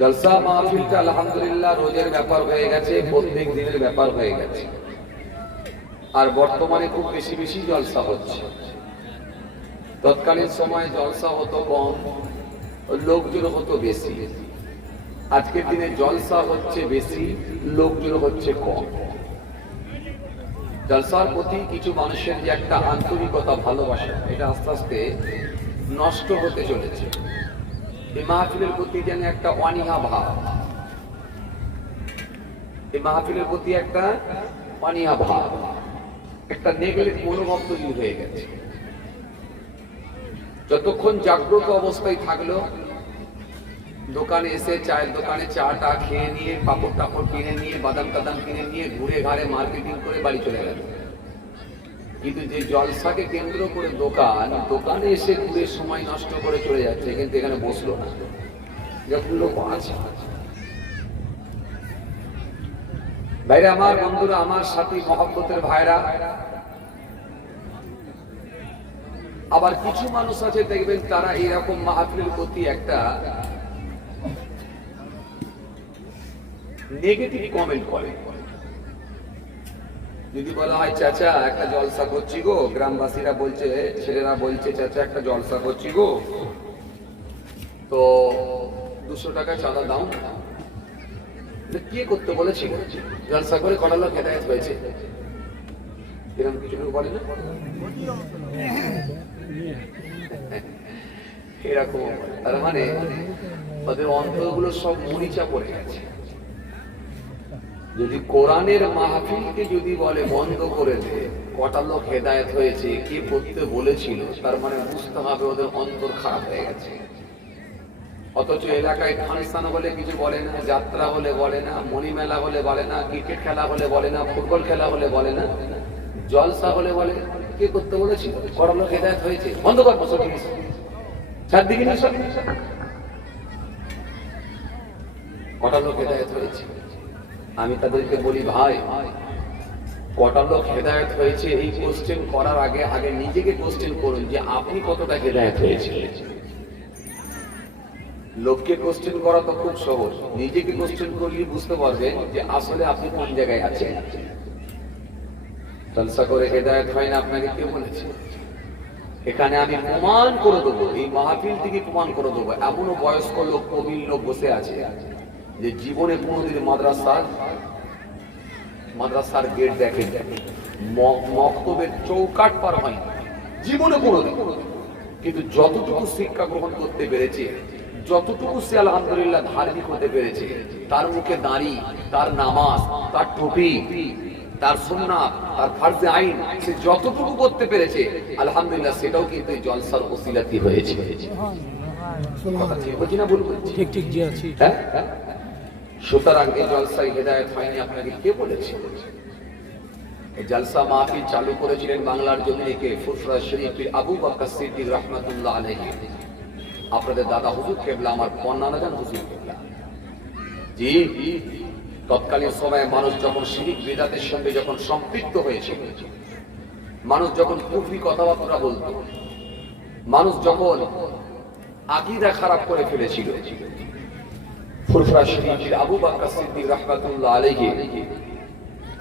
জলসা মাহফিলটা আলহামদুলিল্লাহ রোজের ব্যাপার হয়ে গেছে, প্রত্যেক দিনের ব্যাপার হয়ে গেছে। আর বর্তমানে খুব বেশি বেশি জলসা হচ্ছে। তৎকালীন সময় জলসা হতো কম, লোকজন হতো বেশি। আজকের দিনে জলসা হচ্ছে বেশি, লোকজন হচ্ছে কম। জলসার প্রতি কিছু মানুষের যে একটা আন্তরিকতা, ভালোবাসা, এটা আস্তে আস্তে নষ্ট হতে চলেছে। এই মাহফিলের প্রতি যেন একটা অনীহা ভাব, এই মাহফিলের প্রতি একটা অনীহা ভাব, একটা নেগলেক্ট মনোভাব তৈরি হয়ে গেছে। যতক্ষণ জাগ্রত অবস্থায় থাকলো, দোকানে এসে চায়ের দোকানে চাটা খেয়ে নিয়ে, পাপড় টাপড় কিনে নিয়ে, বাদাম টাদাম কিনে নিয়ে, ঘুরে ঘাড়ে মার্কেটিং করে বাড়ি চলে গেল। কিন্তু যে জলসাকে কেন্দ্র করে দোকানে এসে ঘুরে সময় নষ্ট করে চলে যাচ্ছে, কিন্তু এখানে বসলো না, যখন লোক আছে। ভাইরা আমার, বন্ধুরা আমার, সাথী মহব্বতের ভাইরা, আবার কিছু মানুষ আছে দেখবেন তারা এরকম মাহফিলের প্রতি একটা নেগেটিভ কমেন্ট করে। যদি বলা হয় চাচা একটা জলসা করছি গো, গ্রামবাসীরা বলছে, ছেলেরা বলছে চাচা একটা জলসা করছি গো, তো 200 টাকা চাঁদা দাও। কে করতে বলেছে? জলসা করে কটা লোক হেদায়েত হয়েছে, এরকম কিছু বলে না? এরকম, তার মানে ওদের অন্তরগুলো সব মরিচা পড়ে গেছে। যদি কোরআনের মাহফিলকে যদি বলে বন্ধ করে দে, কটা লোক হেদায়েত হয়েছে, কে করতে বলেছিল, তার মানে বুঝতে হবে ওদের অন্তর খারাপ হয়ে গেছে। অথচ এলাকায় ফাংশন হলে কিছু বলে না, যাত্রা হলে বলে না, মণিমেলা হলে বলে না, ক্রিকেট খেলা হলে বলে না, ফুটবল খেলা হলে বলে না, জলসা হলে বলে কে করতে বলেছিল, কটা লোক হেদায়েত হয়েছে, বন্ধ কর বছর চারদিকে না, সব কটা লোক হেদায়েত হয়েছে। আমি তাদেরকে বলি, ভাই কটা লোক হেদায়েত হয়েছে এই কোশ্চেন করার আগে আগে নিজেকে কোশ্চেন করুন যে আপনি কতটা হেদায়েত হয়েছে। লোককে কোশ্চেন করা তো খুব সহজ, নিজেকে কোশ্চেন করলে বুঝতে পারবেন যে আসলে আপনি কোন জায়গায় আছেন। জলসা করে হেদায়েত হয় না আপনাকে কে বলেছে? এখানে আমি প্রমাণ করে দেবো, এই মাহফিল থেকে প্রমাণ করে দেবো। এমনও বয়স্ক লোক, প্রবীণ লোক বসে আছে যে জীবনে কোনোদিন মাদ্রাসার গেট দেখেন, মক্তবের চৌকাট পার হয়নি জীবনে কোনোদিন, কিন্তু যতটুকু শিক্ষা গ্রহণ করতে পেরেছে, যতটুকু সে আলহামদুলিল্লাহ ধার্মিক হতে পেরেছে, তার মুখে দাঁড়ি, তার নামাজ, তার টুপি, তার সুন্নাত, তার ফরজে আইন, সে যতটুকু করতে পেরেছে আলহামদুলিল্লাহ সেটাও কিন্তু জলসার ওসিলাতে হয়েছে। কথা ঠিক বলছি না? ভুল বলছি? ঠিক ঠিক জি আছি। হ্যাঁ, সুতরাং এই জলসায় হেদায়েত হয়নি আপনাকে কে বলেছে? এই জলসা মাহফিল চালু করেছিলেন বাংলার জমিনে কে? ফুরফুরা শরীফের আবু বকর সিদ্দিক রাহমাতুল্লাহ আলাইহি, আপনাদের দাদা হুজুর কেবলা, আমার পন্নানা জান হুজুর কেবলা। জি, তৎকালীন সময়ে মানুষ যখন শিরিক বিদআতের সঙ্গে যখন সম্পৃক্ত হয়েছিল, মানুষ যখন কুফরি কথাবার্তা বলতো, মানুষ যখন আকীদা খারাপ করে ফেলেছিল, ফুরফুরা শরীফের আবু বকর সিদ্দিক রাহমাতুল্লাহ আলাইহি,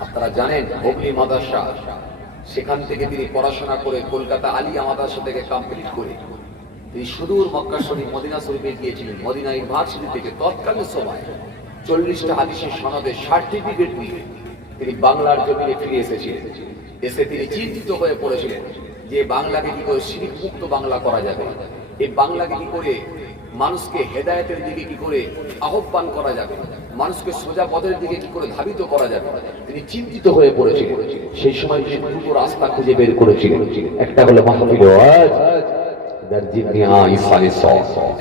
আপনারা জানেন হুগলি মাদ্রাসা, সেখান থেকে তিনি পড়াশোনা করে কলকাতা আলিয়া মাদ্রাসা থেকে কমপ্লিট করে তিনি সুদূর মক্কা শরীফ মদিনা শরীফে গিয়েছিলেন। মদিনা ইউনিভার্সিটি থেকে তৎকালীন সময় 40টা হাদিসের সনদের সার্টিফিকেট নিয়ে তিনি বাংলার জমিনে ফিরে এসেছিলেন। এসে তিনি চিন্তিত হয়ে পড়েছিলেন যে বাংলাকে কি করে শিরক মুক্ত বাংলা করা যাবে, এই বাংলাকে কি করে মানুষকে হেদায়েতের দিকে কি করে আহ্বান করা যাবে, মানুষকে সোজা পথের দিকে কি করে ধাবিত করা যাবে, তিনি চিন্তিত হয়ে পড়েছিলেন। সেই সময় তিনি দুটো রাস্তা খুঁজে বের করেছিলেন। একটা হলো মাহফিল ওয়াজ,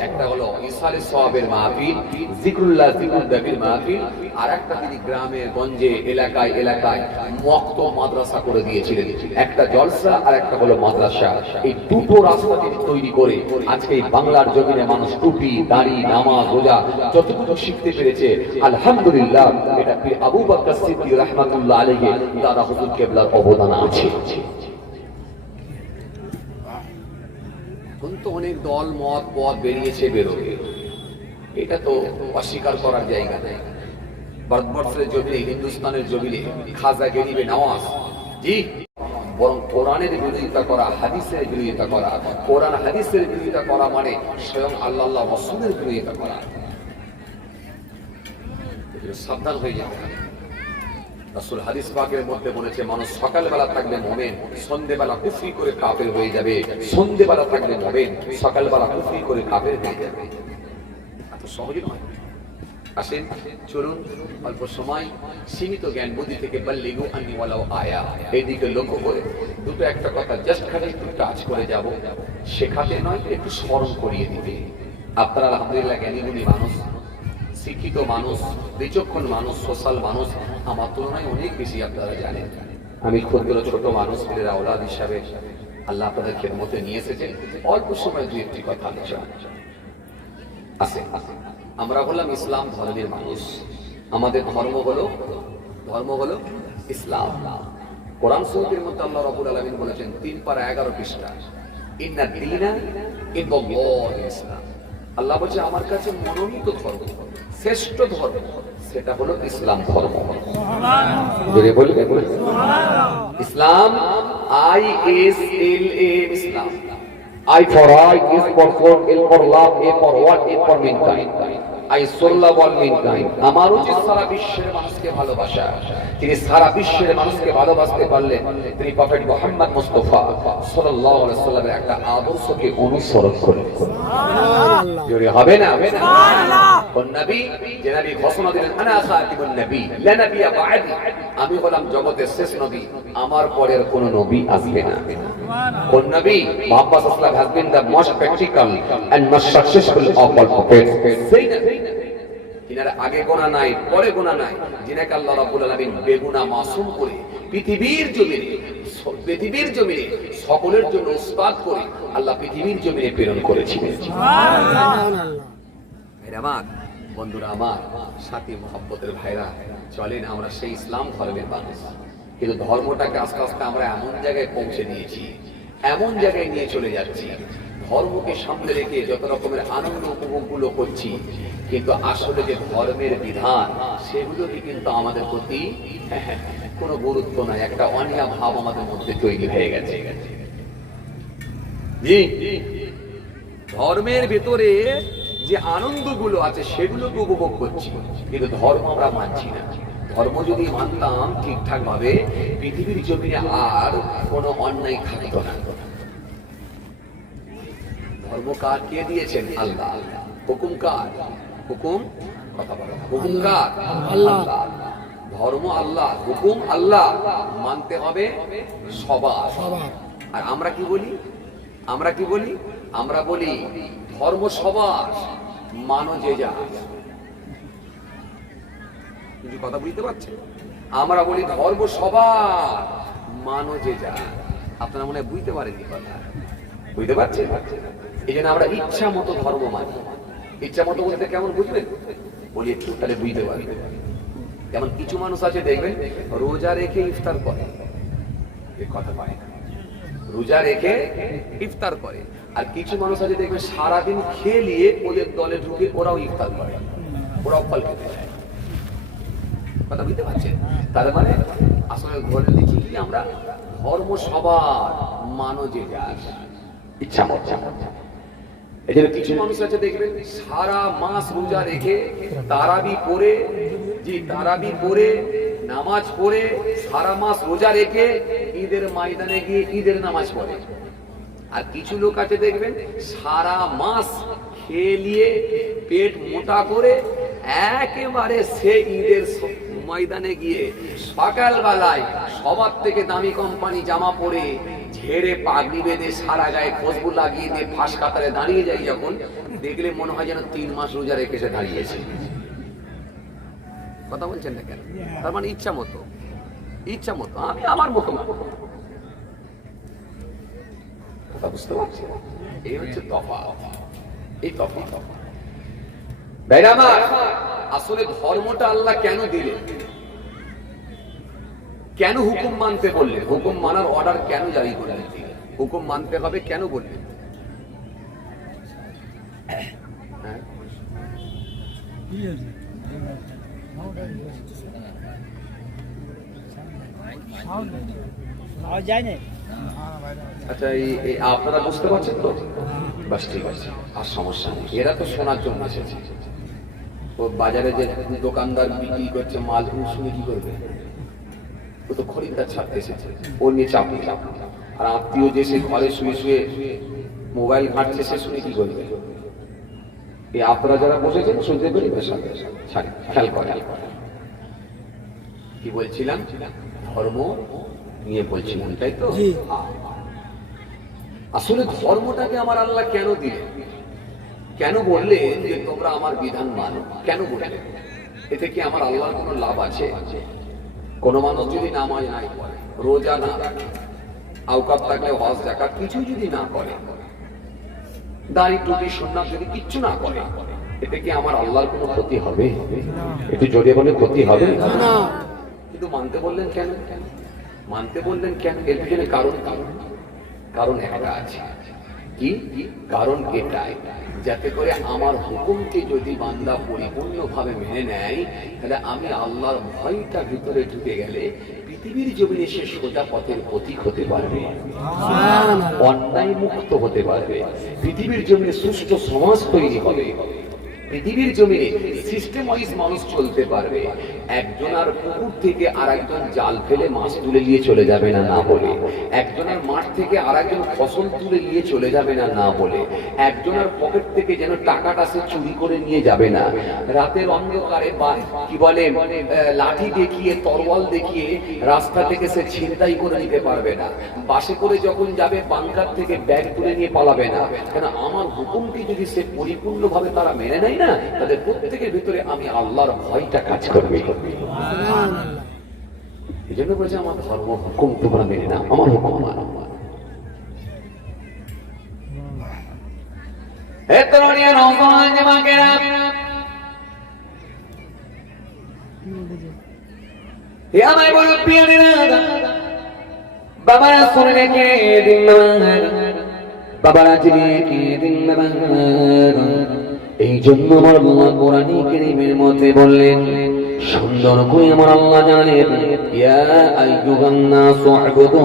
একটা হলো ইসালে সওয়াবের মাহফিল, যিকরুল্লাহ যিকরুদ্দাবির মাহফিল, আর একটা তিনি গ্রামে গঞ্জে এলাকায় এলাকায় মক্তব মাদ্রাসা করে দিয়েছিলেন। একটা জলসা আর একটা হলো মাদ্রাসা। এই দুটো রাস্তা তিনি তৈরি করে আজকে এই বাংলার জমিনে মানুষ টুপি, দাড়ি, নামাজ, রোজা যতটুকু শিখতে পেরেছে আলহামদুলিল্লাহ, এটা পীর আবু বকর সিদ্দিক রাহমাতুল্লাহ আলাইহি দাদা হুজুর কেবলার অবদান আছে। এখন তো অনেক দল মত পথ বেরিয়েছে, বেরোবে, এটা তো অস্বীকার করার জায়গা নেই। ভারতবর্ষের জমিনে, হিন্দুস্তানের জমিনে খাজা গরিবে নওয়াজ জি, বরং কোরআনের বিরোধিতা করা, হাদিসের বিরোধিতা করা। কোরআন হাদিসের বিরোধিতা করা মানে স্বয়ং আল্লাহ রাসূলের বিরোধিতা করা। সাবধান হয়ে যাবে। রাসূল হাদিস পাকের মধ্যে বলেছে, মানুষ সকালবেলা থাকবে মুমিন, সন্ধ্যেবেলা কুফরি করে কাফের হয়ে যাবে। সন্ধ্যেবেলা থাকবে মুমিন, সকালবেলা কুফরি করে কাফের হয়ে যাবে। এত সহজ নয়। আসেন, চলুন, অল্প সময় সীমিত জ্ঞান বুদ্ধি থেকে বাল্লিগু আন্নি ওয়ালাউ আয়া এইদিকে লক্ষ্য করে দুটো একটা কথা জাস্ট খালি একটু টাচ করে যাব। শেখাতে নয়, একটু স্মরণ করিয়ে দিবে। আপনারা আলহামদুলিল্লাহ জ্ঞানীগুণী মানুষ, শিক্ষিত মানুষ, বিচক্ষণ মানুষ, সোশ্যাল মানুষ, আমার তুলনায় অনেক বেশি আপনারা জানেন। আমি ক্ষুদ্র ছোট মানুষ, পীরের আওলাদ হিসাবে আল্লাহ আপনাদের খেদমতে নিয়ে এসেছেন। অল্প সময় দুই একটি কথা আলোচনা আছে। আমরা হলাম ইসলাম ধর্মের মানুষ। আমাদের ধর্ম হলো ইসলাম। কোরআন শরীফের মধ্যে আল্লাহ রাব্বুল আলামিন বলেছেন 3 পারা 11 পৃষ্ঠা, ইন্না দীনা ইনদাল্লাহি ইসলাম। আল্লাহ বলছে আমার কাছে মনোনীত ধর্ম, শ্রেষ্ঠ ধর্ম, সেটা হলো ইসলাম ধর্ম। জোরে বলবে ইসলাম, ISLA Islam. I for I, is for God, L for love, A for what, A for mankind. I so love all mankind. আমার উচিত সারা বিশ্বের মানুষকে ভালোবাসা। তিনি সারা বিশ্বের মানুষকে ভালোবাসতে পারলেন, তিনি প্রফেট মুহাম্মদ মুস্তাফা সাল্লাল্লাহু আলাইহি ওয়াসাল্লামের একটা আদর্শকে অনুসরণ করলেন। সুবহানাল্লাহ। জোরে হবে না? সুবহানাল্লাহ। কোন নবী? যে নবী ঘোষণা দিলেন, আনা খাতিমুন নবী, লা নবিয়্যা বা'দি, আমি হলাম জগতের শেষ নবী, আমার পরের কোন নবী আসবে না। কোন নবী? মুহাম্মদ সাল্লাল্লাহু আলাইহি ওয়াসাল্লাম has been the most practical and most successful of all prophets. সেই নবী যিনার আগে গোনা নাই, পরে গোনা নাই, যিনাকে আল্লাহ রাব্বুল আলামিন বেগুনা মাসুম করে পৃথিবীর জমিনে সকলের জন্য উস্তাদ করে আল্লাহ পৃথিবীর জমিনে প্রেরণ করেছিলেন। সুবহানাল্লাহ। ভাইরা আমার, বন্ধুরা আমার, সাথী মুহাব্বতের ভাইরা, চলেন আমরা সেই ইসলাম ধর্মের মানুষ। কিন্তু ধর্মটাকে আস্তে আস্তে আমরা এমন জায়গায় পৌঁছে দিয়েছি, এমন জায়গায় নিয়ে চলে যাচ্ছি, ধর্মকে সামনে রেখে যত রকমের আনন্দ উপভোগগুলো করছি, কিন্তু আসলে যে ধর্মের বিধান সেগুলোকে কিন্তু আমাদের প্রতি কোনো গুরুত্ব নাই। একটা অনীহা ভাব আমাদের মধ্যে তৈরি হয়ে গেছে। ধর্মের ভেতরে যে আনন্দগুলো আছে সেগুলোকে উপভোগ করছি, কিন্তু ধর্ম আমরা মানছি না। ধর্ম যদি মানতাম ঠিকঠাক ভাবে, পৃথিবীর জমিনে আর কোনো অন্যায় থাকতো না। ধর্ম কার কে দিয়েছেন? আল্লাহ। হুকুম কার? হুকুম কথা বলো, হুকুম কার? আল্লাহ। ধর্ম আল্লাহ, হুকুম আল্লাহ, মানতে হবে সবার। আর আমরা কি বলি? আমরা বলি ধর্ম সবার, মানো যে যা। কিছু কথা বুঝতে পারছেন? আমরা বলি ধর্ম সবার, মানো যে যা। আপনারা মনে হয় বুঝতে পারেননি কথা, বুঝতে পারছেন? এই জন্য আমরা ইচ্ছা মতো ধর্ম মানি। ইচ্ছা মতো বলতে কেমন বুঝবেন? বলি একটু, তাহলে বুঝতে পারবেন। যেমন কিছু মানুষ আছে দেখবেন রোজা রেখে ইফতার করে, কথা পায় না, রোজা রেখে ইফতার করে। আর কিছু মানুষ আছে দেখবেন সারাদিন খেয়ে নিয়ে ওদের দলে ঢুকে ওরাও ইফতার করে, ওরাও ফল খেতে যায়। কথা বুঝতে পারছেন? তার মানে আসলে ঘরে দেখি কি আমরা ধর্ম সবার, মানো যে যার, ইচ্ছা মতো। এই জন্য কিছু মানুষ আছে দেখবেন সারা মাস রোজা রেখে তারাবি পড়ে নামাজ পড়ে সারা মাস রোজা রেখে ঈদের ময়দানে গিয়ে ঈদের নামাজ পড়ে। আর কিছু লোক আছে দেখবেন সারা মাস খেয়ে নিয়ে পেট মোটা করে একেবারে সে ঈদের ময়দানে গিয়ে সকালবেলায় সবার থেকে দামি কোম্পানি জামা পরে ঝেড়ে পাগড়ি বেঁধে সারা গায়ে খুশবু লাগিয়ে দিয়ে ফাঁস কাতারে দাঁড়িয়ে যায়, যখন দেখলে মনে হয় যেন 3 মাস রোজা রেখে সে দাঁড়িয়েছে। কথা বলছেন না কেন? তার মানে ইচ্ছা মতো, আমি আমার মতো। কথা বুঝতে পারছি? এই হচ্ছে তফাৎ। এই তফাৎ ভাইরা আমার, আসলে ধর্মটা আল্লাহ কেন দিলেন? কেন হুকুম মানতে বললেন? হুকুম মানার অর্ডার কেন জারি করলেন? হুকুম মানতে হবে কেন বললেন? আচ্ছা, এই আপনারা বুঝতে পারছেন তো? বাস ঠিক আছে, আর সমস্যা নেই। এরা তো শোনার জন্য এসেছে। ও বাজারে যে দোকানদার বিক্রি করছে মাল, শুনে কি করবে? ও তো খরিদ্দার ছাড়তে এসেছে, ওর নিয়ে চাপ নেই। আর আত্মীয় যে সে ঘরে শুয়ে শুয়ে মোবাইল ঘাঁটছে, সে শুনে কি করবে? এই আপনারা যারা বসেছেন শুনতে পেরে খেয়াল করে। কি বলছিলাম? ধর্ম নিয়ে বলছিলাম, তাই তো? আসলে ধর্মটাকে আমার আল্লাহ কেন দিলেন? কেন বললেন যে তোমরা আমার বিধান মানো? কেন বললেন? এতে কি আমার আল্লাহর কোনো লাভ আছে? কোন মানুষ যদি নামাজ নাই করে, রোজা না রাখে, আওকাত থাকলে হজ যাকাত কিছু যদি না করে, দাড়ি টুপি সুন্নাত যদি কিচ্ছু না করে, এতে কি আমার আল্লাহর কোনো ক্ষতি হবে? একটু জোরে বলে ক্ষতি হবে না। কিন্তু মানতে বললেন কেন? মানতে বললেন কেন? এর পিছনে কারণ একটা আছে। কি কারণ? এটাই, যাতে করে আমার হুকুমকে যদি বান্দা পরিপূর্ণভাবে মেনে নেয়, তাহলে আমি আল্লাহর ভয়টা ভিতরে ঢুকে গেলে পৃথিবীর জমিনে সে সোজা পথের পথিক হতে পারবে, অন্যায় মুক্ত হতে পারবে, পৃথিবীর জমিনে সুষ্ঠু সমাজ তৈরি হবে, পৃথিবীর জমিনে সিস্টেম ওয়াইজ মানুষ চলতে পারবে। একজন আর পুকুর থেকে আর একজন জাল ফেলে মাছ তুলে নিয়ে চলে যাবে না না বলে, একজনের মাঠ থেকে আর একজন ফসল তুলে নিয়ে চলে যাবে না না বলে, একজনের পকেট থেকে যেন টাকাটা সে চুরি করে নিয়ে যাবে না, রাতের অন্ধকারে বা কি বলে লাঠি দেখিয়ে তরোয়াল দেখিয়ে রাস্তা থেকে সে ছিনতাই করে নিতে পারবে না, বাসে করে যখন যাবে বাংকার থেকে ব্যাগ তুলে নিয়ে পালাবে না। কেন? আমার হুকুমকে যদি সে পরিপূর্ণভাবে তারা মেনে নেয় না, তাদের প্রত্যেকের ভিতরে আমি আল্লাহর ভয়টা কাজ করবে। এই জন্য বলছে আমার ধর্ম হুকুম তোমরা মেনে নাও, আমার হুকুম মানো। বাবারা শুনে রেখে দিন, বাবারা জেনে রেখে দিন। এই জন্য আমার আল্লাহ কোরআন কারীমের মধ্যে বললেন, সুন্দর করে আমার আল্লাহ জানেন, ইয়া আইয়ুহান নাসু উ'বুদু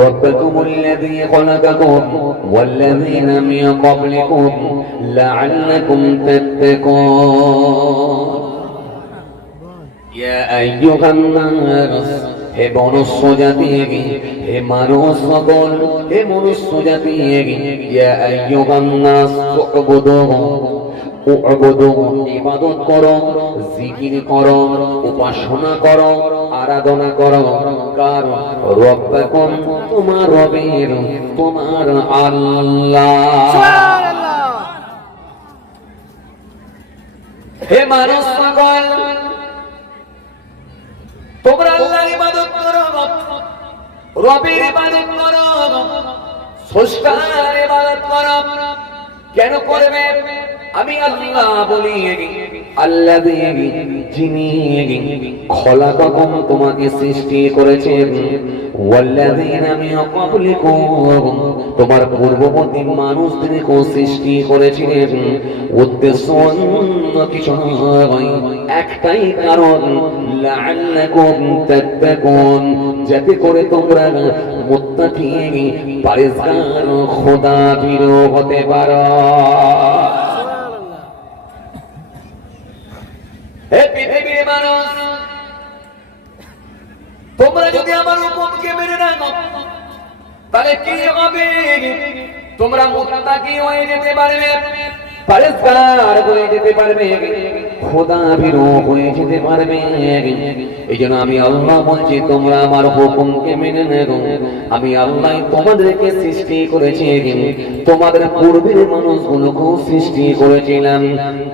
রাব্বাকুমুল্লাযী খালাকাকুম ওয়াল্লাযীনা মিন ক্বাবলিকুম লা'আল্লাকুম তাত্তাকুন। ইয়া আইয়ুহান নাস, হে মনুষ্য জাতি, হে মানুষ সকল, হে মনুষ্য জাতি, ইয়া আইয়ুহান নাস উ'বুদু, ইবাদত করো, জিকির করো, উপাসনা করো, আরাধনা করো কার? রব্বাকুম, তোমার রবের, তোমার আল্লাহ। হে মানুষ সকল, তোমরা আল্লাহর ইবাদত করো, রবের ইবাদত করো, স্রষ্টার ইবাদত করো। কেন করবে? আমি আল্লাহ বলি, আল্লাযী, যিনি খলাকাকুম, তোমাকে সৃষ্টি করেছেন, ওয়াল্লাযীনা মিন ক্বাবলিকুম, তোমার পূর্ববর্তী মানুষদেরকেও সৃষ্টি করেছিলেন। উদ্দেশ্য অন্য কিছু নয়, একটাই কারণ, লাআল্লাকুম তাত্তাকুন, যাতে করে তোমরা মুত্তাকি, পরহেজগার, খোদাভীরু হতে পারো। হে পৃথিবীর মানুষ, তোমরা যদি আমার হুকুমকে মেনে নাও, তাহলে কি হবে? তোমরা মুত্তাকি হয়ে যেতে পারবে, পরহেজগার হয়ে যেতে পারবে, খোদাভীরু হয়ে যেতে পারবে। এই জন্য আমি আল্লাহ বলছি, তোমরা আমার হুকুমকে মেনে নাও। আমি আল্লাহ তোমাদেরকে সৃষ্টি করেছি, তোমাদের পূর্বের মানুষগুলোকেও সৃষ্টি করেছিলাম।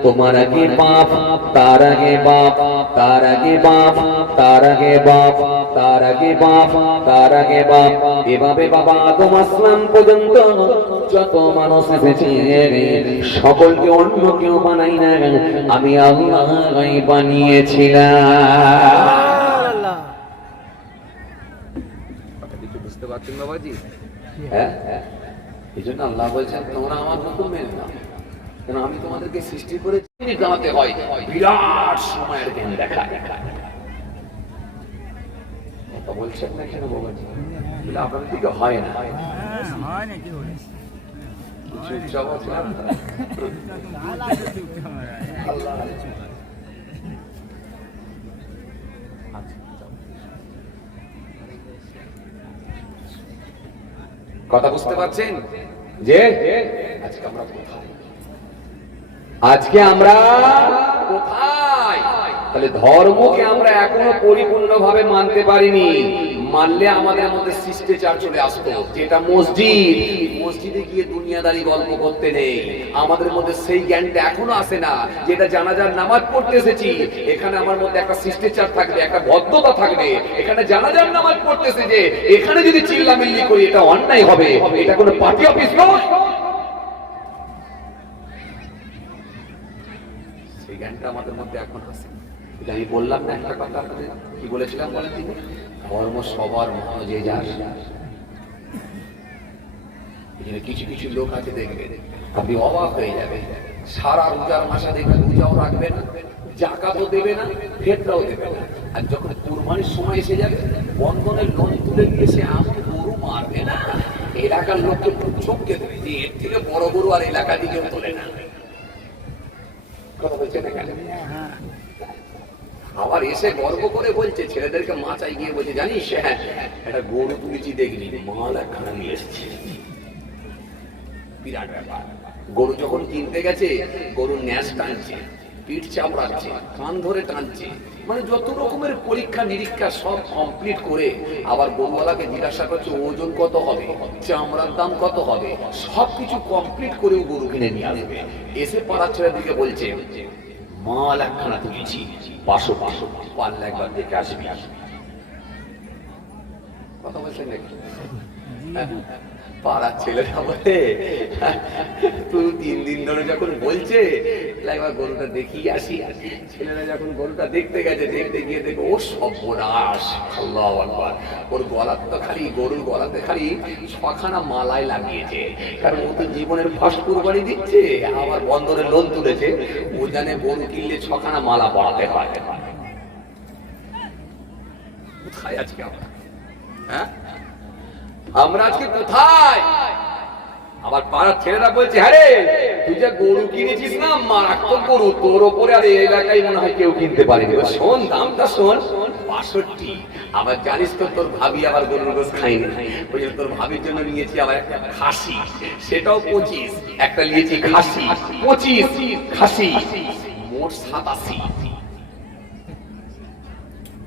তোমার আগে বাপ, তার আগে বাপ, তার আগে বাপ, তার আগে বাপ, তার আগে বাপ, তার আগে বাপ, এভাবে বাবা আদম আসলাম পর্যন্ত যত মানুষ এসেছে, সকলকে অন্য কেউ বানাই না, আমি আল্লাহ বানিয়েছিলাম। কিছু বুঝতে পারছেন বাবাজি? হ্যাঁ, এই জন্য আল্লাহ বলছেন তোমরা আমার হুকুম মেনে নাও। কেন আমি তোমাদেরকে সৃষ্টি করে জানাতে হয় বিরাট সময়ের জ্ঞান দেখা কথা বলছেন না কেন বাবাজি? বলে আপনাদের দিকে হয় না চুপচাপ আছেন? আল্লাহ কথা বুঝতে পারছেন যে আজকে আমরা কোথায়? আজকে আমরা কোথায়? তাহলে ধর্মকে আমরা এখনো পরিপূর্ণভাবে মানতে পারিনি। মানলে আমাদের মধ্যে শিষ্টাচার চলে আসতো, যেটা মসজিদ, মসজিদে গিয়ে দুনিয়াদারি গল্প করতে নেই। আমাদের মধ্যে সেই জ্ঞানটা এখনো আসে না, যেটা জানাজার নামাজ পড়তে এসেছি, এখানে আমার মধ্যে একটা শিষ্টাচার থাকবে, একটা ভদ্রতা থাকবে। এখানে জানাজার নামাজ পড়তেছে যে এখানে যদি চিল্লামিল্লি করি এটা অন্যায় হবে, এটা কোনো পার্টি অফিস নয়। সেই জ্ঞানটা আমাদের মধ্যে এখন আসে। আমি বললাম না একটা কথা আপনাদের, কি বলেছিলাম বলেন তিনি? ধর্ম সবার মন যে যার। কিছু কিছু লোক আছে দেখবেন, আপনি অবাক হয়ে যাবেন, সারা রোজার মাসে দেখবেন রোজাও রাখবে না, জাকাতও দেবে না, ফেতরাও দেবে না। আর যখন কুরবানির সময় এসে যাবে, বন্ধনের লোন তুলে নিয়ে সে এমন গরু মারবে না, এলাকার লোককে চমকে দেবে যে এর থেকে বড় গরু আর এলাকা দিকে তোলে না। কথা বলছে না কেন? আবার এসে গর্ব করে বলছে, ছেলেদেরকে মাচায় গিয়ে বলছে, জানিস হ্যাঁ একটা গরু তুলেছি দেখলি, মাল একখানা নিয়ে এসেছি। বিরাট ব্যাপার। গরু যখন কিনতে গেছে, গরুর ন্যাস টানছে, পিঠ চাপড়াচ্ছে, কান ধরে টানছে, মানে যত রকমের পরীক্ষা নিরীক্ষা সব কমপ্লিট করে আবার গরুওয়ালাকে জিজ্ঞাসা করছে ওজন কত হবে, চামড়ার দাম কত হবে, সবকিছু কমপ্লিট করেও গরু কিনে নিয়ে আসবে। এসে পাড়ার ছেলেদিকে বলছে, মাল একখানা তুলেছি, 500 পারলে একবার দেখে আসবি। কথা বলছেন নাকি? পাড়ার ছেলেরা বলে, তুই 3 দিন ধরে যখন বলছে একবার গরুটা দেখিয়ে আসি। ছেলেরা যখন গরুটা দেখতে গেছে, দেখতে গিয়ে দেখো ও সর্বনাশ, আল্লাহু আকবার, ওর গলাতে তো খালি, গরুর গলাতে খালি 6খানা মালাই লাগিয়েছে। কারণ ও তো জীবনের ফার্স্ট কুরবানি দিচ্ছে, আবার বন্দরের লোন তুলেছে, ও জানে গরু কিনলে 6খানা মালা পরাতে হয়। কোথায় আজকে আমরা? হ্যাঁ, আমরা আজকে কোথায়? আবার পাড়ার ছেলেরা বলছে, হ্যাঁ রে তুই যা গরু কিনেছিস না, মারাত্মক গরু, তোর ওপরে আর এই এলাকায় মনে হয় কেউ কিনতে পারেনি। শোন দামটা শোন, 65। আবার জানিস তো তোর ভাবি আবার গরুর গোশ খাইনি, ওই জন্য তোর ভাবির জন্য নিয়েছি আবার একটা খাসি, সেটাও 25। একটা নিয়েছি খাসি, 25 খাসি, মোট 87।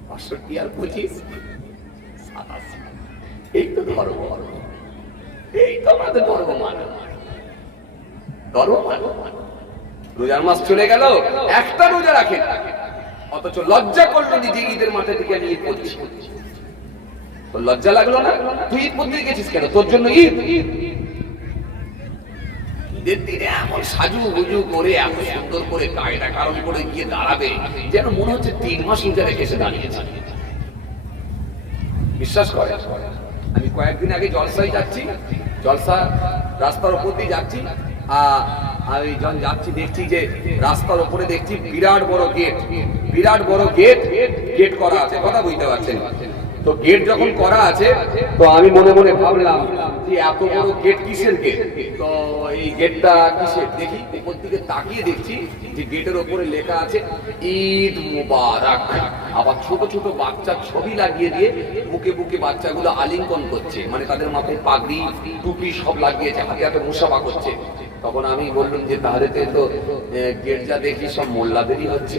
65 আর 25 87। এই তো ধর্ম, এই তো আমাদের ধর্ম মানে। রোজার মাস চলে গেল, একটা রোজা রাখে, অথচ লজ্জা করলো নিজে ঈদের মাঠে থেকে নিয়ে পড়ছি। তোর লজ্জা লাগলো না? তুই ঈদ পড়তে গেছিস কেন? তোর জন্য ঈদ। ঈদের দিনে এমন সাজু গুজু করে, এমন সুন্দর করে কায়দা কারণ করে গিয়ে দাঁড়াবে, যেন মনে হচ্ছে 3 মাস রোজা রেখে এসে দাঁড়িয়েছে। বিশ্বাস করে, আমি কয়েকদিন আগে জলসায় যাচ্ছি, জলসা রাস্তার উপর দিয়ে যাচ্ছি, আমি যখন যাচ্ছি দেখছি যে রাস্তার উপরে দেখছি বিরাট বড় গেট, বিরাট বড় গেট, গেট করা আছে। কথা বুঝতে পারছেন তো? গেট যখন করা আছে, তো আমি মনে মনে ভাবলাম যে এত বড় গেট কিসের গেট? তো এই গেটটা কিসের? দেখি উপর দিকে তাকিয়ে দেখছি যে গেটের উপরে লেখা আছে ঈদ মুবারক। আবার ছোট ছোট বাচ্চার ছবি লাগিয়ে দিয়ে বুকে বুকে বাচ্চাগুলো আলিঙ্গন করছে, মানে তাদের মাথায় পাগড়ি টুপি সব লাগিয়েছে, হাতে হাতে মুসাফা করছে। তখন আমি বললাম যে তাহলে তো গেট যা দেখি সব মোল্লাদেরই হচ্ছে।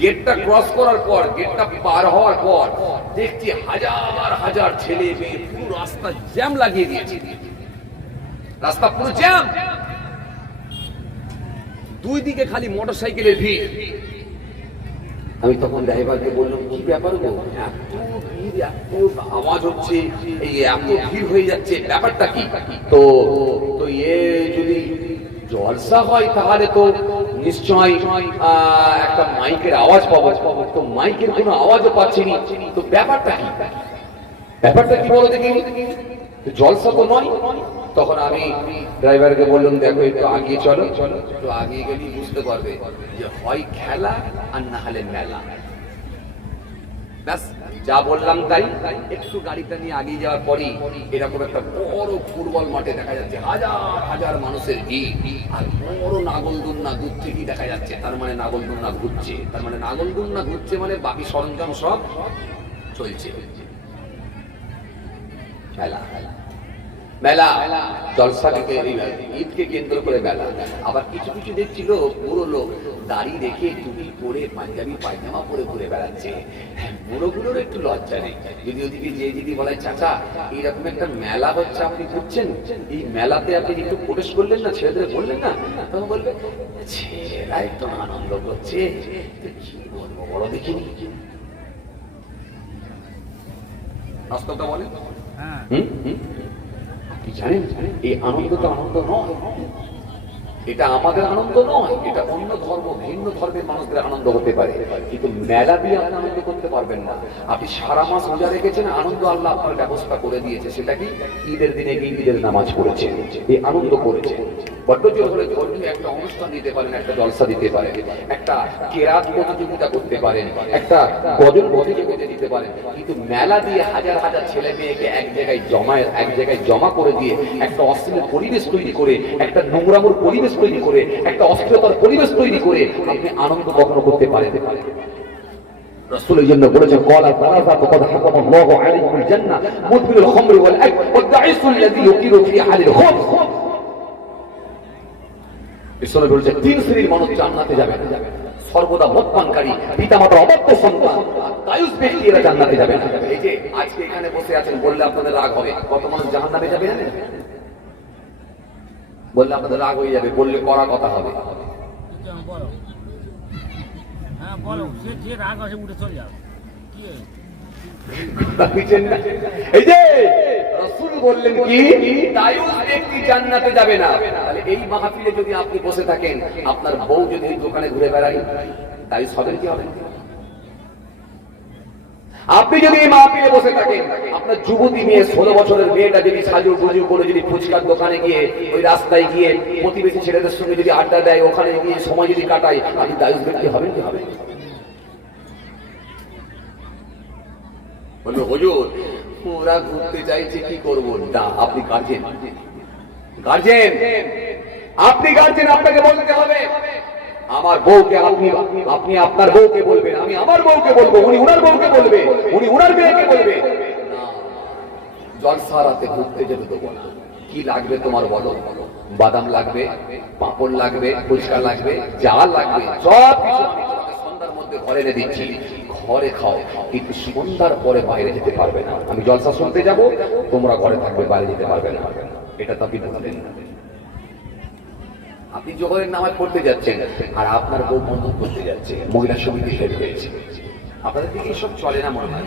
গেটটা ক্রস করার পর, গেটটা পার হওয়ার পর দেখছি হাজার হাজার ছেলে মেয়ে পুরো রাস্তা জ্যাম লাগিয়ে দিয়েছে, রাস্তা পুরো জ্যাম, দুই দিকে খালি মোটরসাইকেলের ভিড়। আমি তখন ড্রাইভারকে বললাম, কি ব্যাপার গো, এত ভিড়, এত আওয়াজ হচ্ছে, এই এত ভিড় হয়ে যাচ্ছে, ব্যাপারটা কি? তো এ যদি জলসা হয় তাহলে তো নিশ্চয় একটা মাইকের আওয়াজ পাবো, তো মাইকের কোনো আওয়াজও পাচ্ছি না, তো ব্যাপারটা কি? ব্যাপারটা কি বলো দেখি? জলসা তো নয়, তখন আমি ড্রাইভারকে বললাম, দেখো একটু আগিয়ে চলো। একটু আগিয়ে গেলেই বুঝতে পারবে যে হয় খেলা আর না হলে মেলা। ব্যাস যা বললাম তাই। একটু গাড়িটা নিয়ে আগিয়ে যাওয়ার পরই এরকম একটা বড় ফুটবল মাঠে দেখা যাচ্ছে হাজার হাজার মানুষের ভিড়, আর বড় নাগলদুন্না দূর থেকেই দেখা যাচ্ছে। তার মানে নাগলদুন্না ঘুরছে, তার মানে নাগলদুন্না ঘুরছে মানে বাকি সরঞ্জাম সব চলছে। মেলা মেলা জলসাকে ঈদকে কেন্দ্র করে মেলা। আবার কিছু কিছু দেখছিল পুরো লোক দাড়ি রেখে টুপি পরে পাঞ্জাবি পায়জামা পরে ঘুরে বেড়াচ্ছে। বুড়োগুলোর একটু লজ্জা নেই। যদি ওদিকে যে দিদি বলে, চাচা এইরকম একটা মেলা হচ্ছে, আপনি ঘুরছেন, এই মেলাতে আপনি একটু প্রবেশ করলেন না, ছেলেদের বললেন না? তখন বলবে, ছেলেরা একটু আনন্দ করছে, কি বলবো বড় দেখিনি। বাস্তবটা বলেন। আপনি জানেন এই আনন্দ তো আনন্দ নয়, এটা আমাদের আনন্দ নয়, এটা অন্য ধর্ম ভিন্ন ধর্মের মানুষদের আনন্দ হতে পারে, কিন্তু মেলা দিয়ে আপনি আনন্দ করতে পারবেন না। আপনি সারা মাস রোজা রেখেছেন, আনন্দ আল্লাহ আপনার ব্যবস্থা করে দিয়েছে। সেটা কি? ঈদের দিনে ঈদের নামাজ পড়েছেন, এই আনন্দ করেছেন। বড্ড জোর হলে ধর্মীয় একটা অনুষ্ঠান দিতে পারেন, একটা জলসা দিতে পারেন, একটা কেরাত প্রতিযোগিতা করতে পারেন, একটা গজল প্রতিযোগিতা দিতে পারেন, কিন্তু মেলা দিয়ে হাজার হাজার ছেলে মেয়েকে এক জায়গায় জমা করে দিয়ে একটা অশ্লীল পরিবেশ তৈরি করে, একটা নোংরামোর পরিবেশ তৈরি করে, একটা অস্থিরতার পরিবেশ তৈরি করে আপনি আনন্দ কখনো করতে পারেন? রাসূল এই জন্য বলেছেন, ক্বালা সালাসাতু ক্বাদ হাকামাল্লাহু আলাইকুমুল জান্নাহ মুদবিরুল খামরি ওয়াল আক ওয়াদ দাঈসুল লাযী ইউকিরু ফি আলিল খুবস। রাসূল বলেছেন, তিন শ্রেণীর মানুষ জান্নাতে যাবে না। সর্বদা মদপানকারী, পিতামাতার অবাধ্য সন্তান, দায়ুস ব্যক্তি, এরা জান্নাতে যাবে না। এই যে আজকে এখানে বসে আছেন, বললে আপনাদের রাগ হবে, কত মানুষ জাহান্নামে যাবে জানেন? বললে আপনাদের রাগ হয়ে যাবে, বললে কড়া কথা হবে। এই যে রাসূল বললেন কি, দায়ুস ব্যক্তি জান্নাতে যাবে না। তাহলে এই মাহফিলে যদি আপনি বসে থাকেন, আপনার বউ যদি দোকানে ঘুরে বেড়ায়, দায়ুস হবেন কি হবেন? আপনি যদি এই মাহফিলে বসে থাকেন, আপনার যুবতী মেয়ে 16 বছরের মেয়েটা যদি সাজু গুজু করে যদি ফুচকার দোকানে গিয়ে, ওই রাস্তায় গিয়ে প্রতিবেশী ছেলেদের সঙ্গে যদি আড্ডা দেয়, ওখানে গিয়ে সময় যদি কাটায়, আপনি দায়ুস ব্যক্তি হবেন কি হবেন? বলবে, হুজুর ওরা ঘুরতে চাইছে, কি করবো? না, আপনি গার্জেন, আপনি গার্জেন, আপনাকে বলতে হবে। আমার বউকে আপনি আপনার বউকে বলবেন, আমি আমার বউকে বলবো, উনি উনার বউকে বলবে, উনি উনার মেয়েকে বলবে। না, জলসা রাতে ঘুরতে যেতে দেবো না। কি লাগবে তোমার বলো? বাদাম লাগবে, পাঁপড় লাগবে, ফুচকা লাগবে, যা লাগবে সব কিছু আমি তোমাকে সন্ধ্যার মধ্যে ঘরে এনে দিচ্ছি, ঘরে খাও, কিন্তু সন্ধ্যার পরে বাইরে যেতে পারবে না। আমি জলসা শুনতে যাব, তোমরা ঘরে থাকবে, বাইরে যেতে পারবে না। এটা তো আপনি বলবেন না। আপনি জোহরের নামাজ পড়তে যাচ্ছেন, আর আপনার বউ বন্ধন করতে যাচ্ছে, মহিলা সমিতি হেড হয়েছে। আপনাদের দিকে এসব চলে না মনে হয়?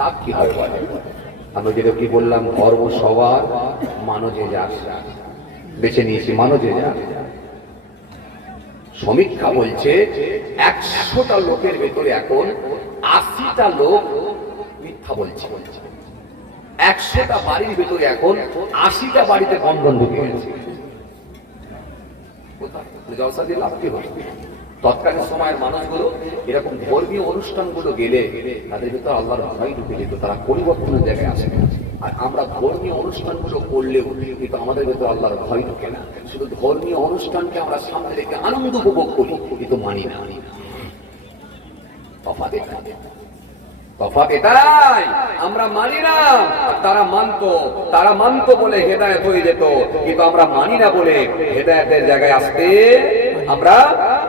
লাভ কি হবে? আমি যেটা কি বললাম, ধর্ম সবার, মানজে যাক, বেছে নিয়েছি মানজে যাক। সমীক্ষা বলছে 100টা লোকের ভেতরে এখন 80টা লোক মিথ্যা বলছে। 100টা বাড়ির ভেতরে এখন 80টা বাড়িতে বন্ধন ঢুকে গেছে। জলসা দিয়ে লাভ কি হবে? তৎকালীন সময়ের মানুষগুলো এরকম ধর্মীয় অনুষ্ঠানগুলো গেলে তাদের ভিতরে আল্লাহর ভয় ঢুকে যেত, তারা পরিবর্তনের জায়গায় আসে। আর আমরা ধর্মীয় অনুষ্ঠানগুলো করলেও কিন্তু আমাদের ভিতরে আল্লাহর ভয় ঢুকে না। শুধু ধর্মীয় অনুষ্ঠানকে আমরা সামনে রেখে আনন্দ উপভোগ করি, কিন্তু মানি না। তফাৎ এটাই, আমরা মানি না। তারা মানতো বলে হেদায়েত হয়ে যেত, কিন্তু আমরা মানি না বলে হেদায়েতের জায়গায় আসতে আমরা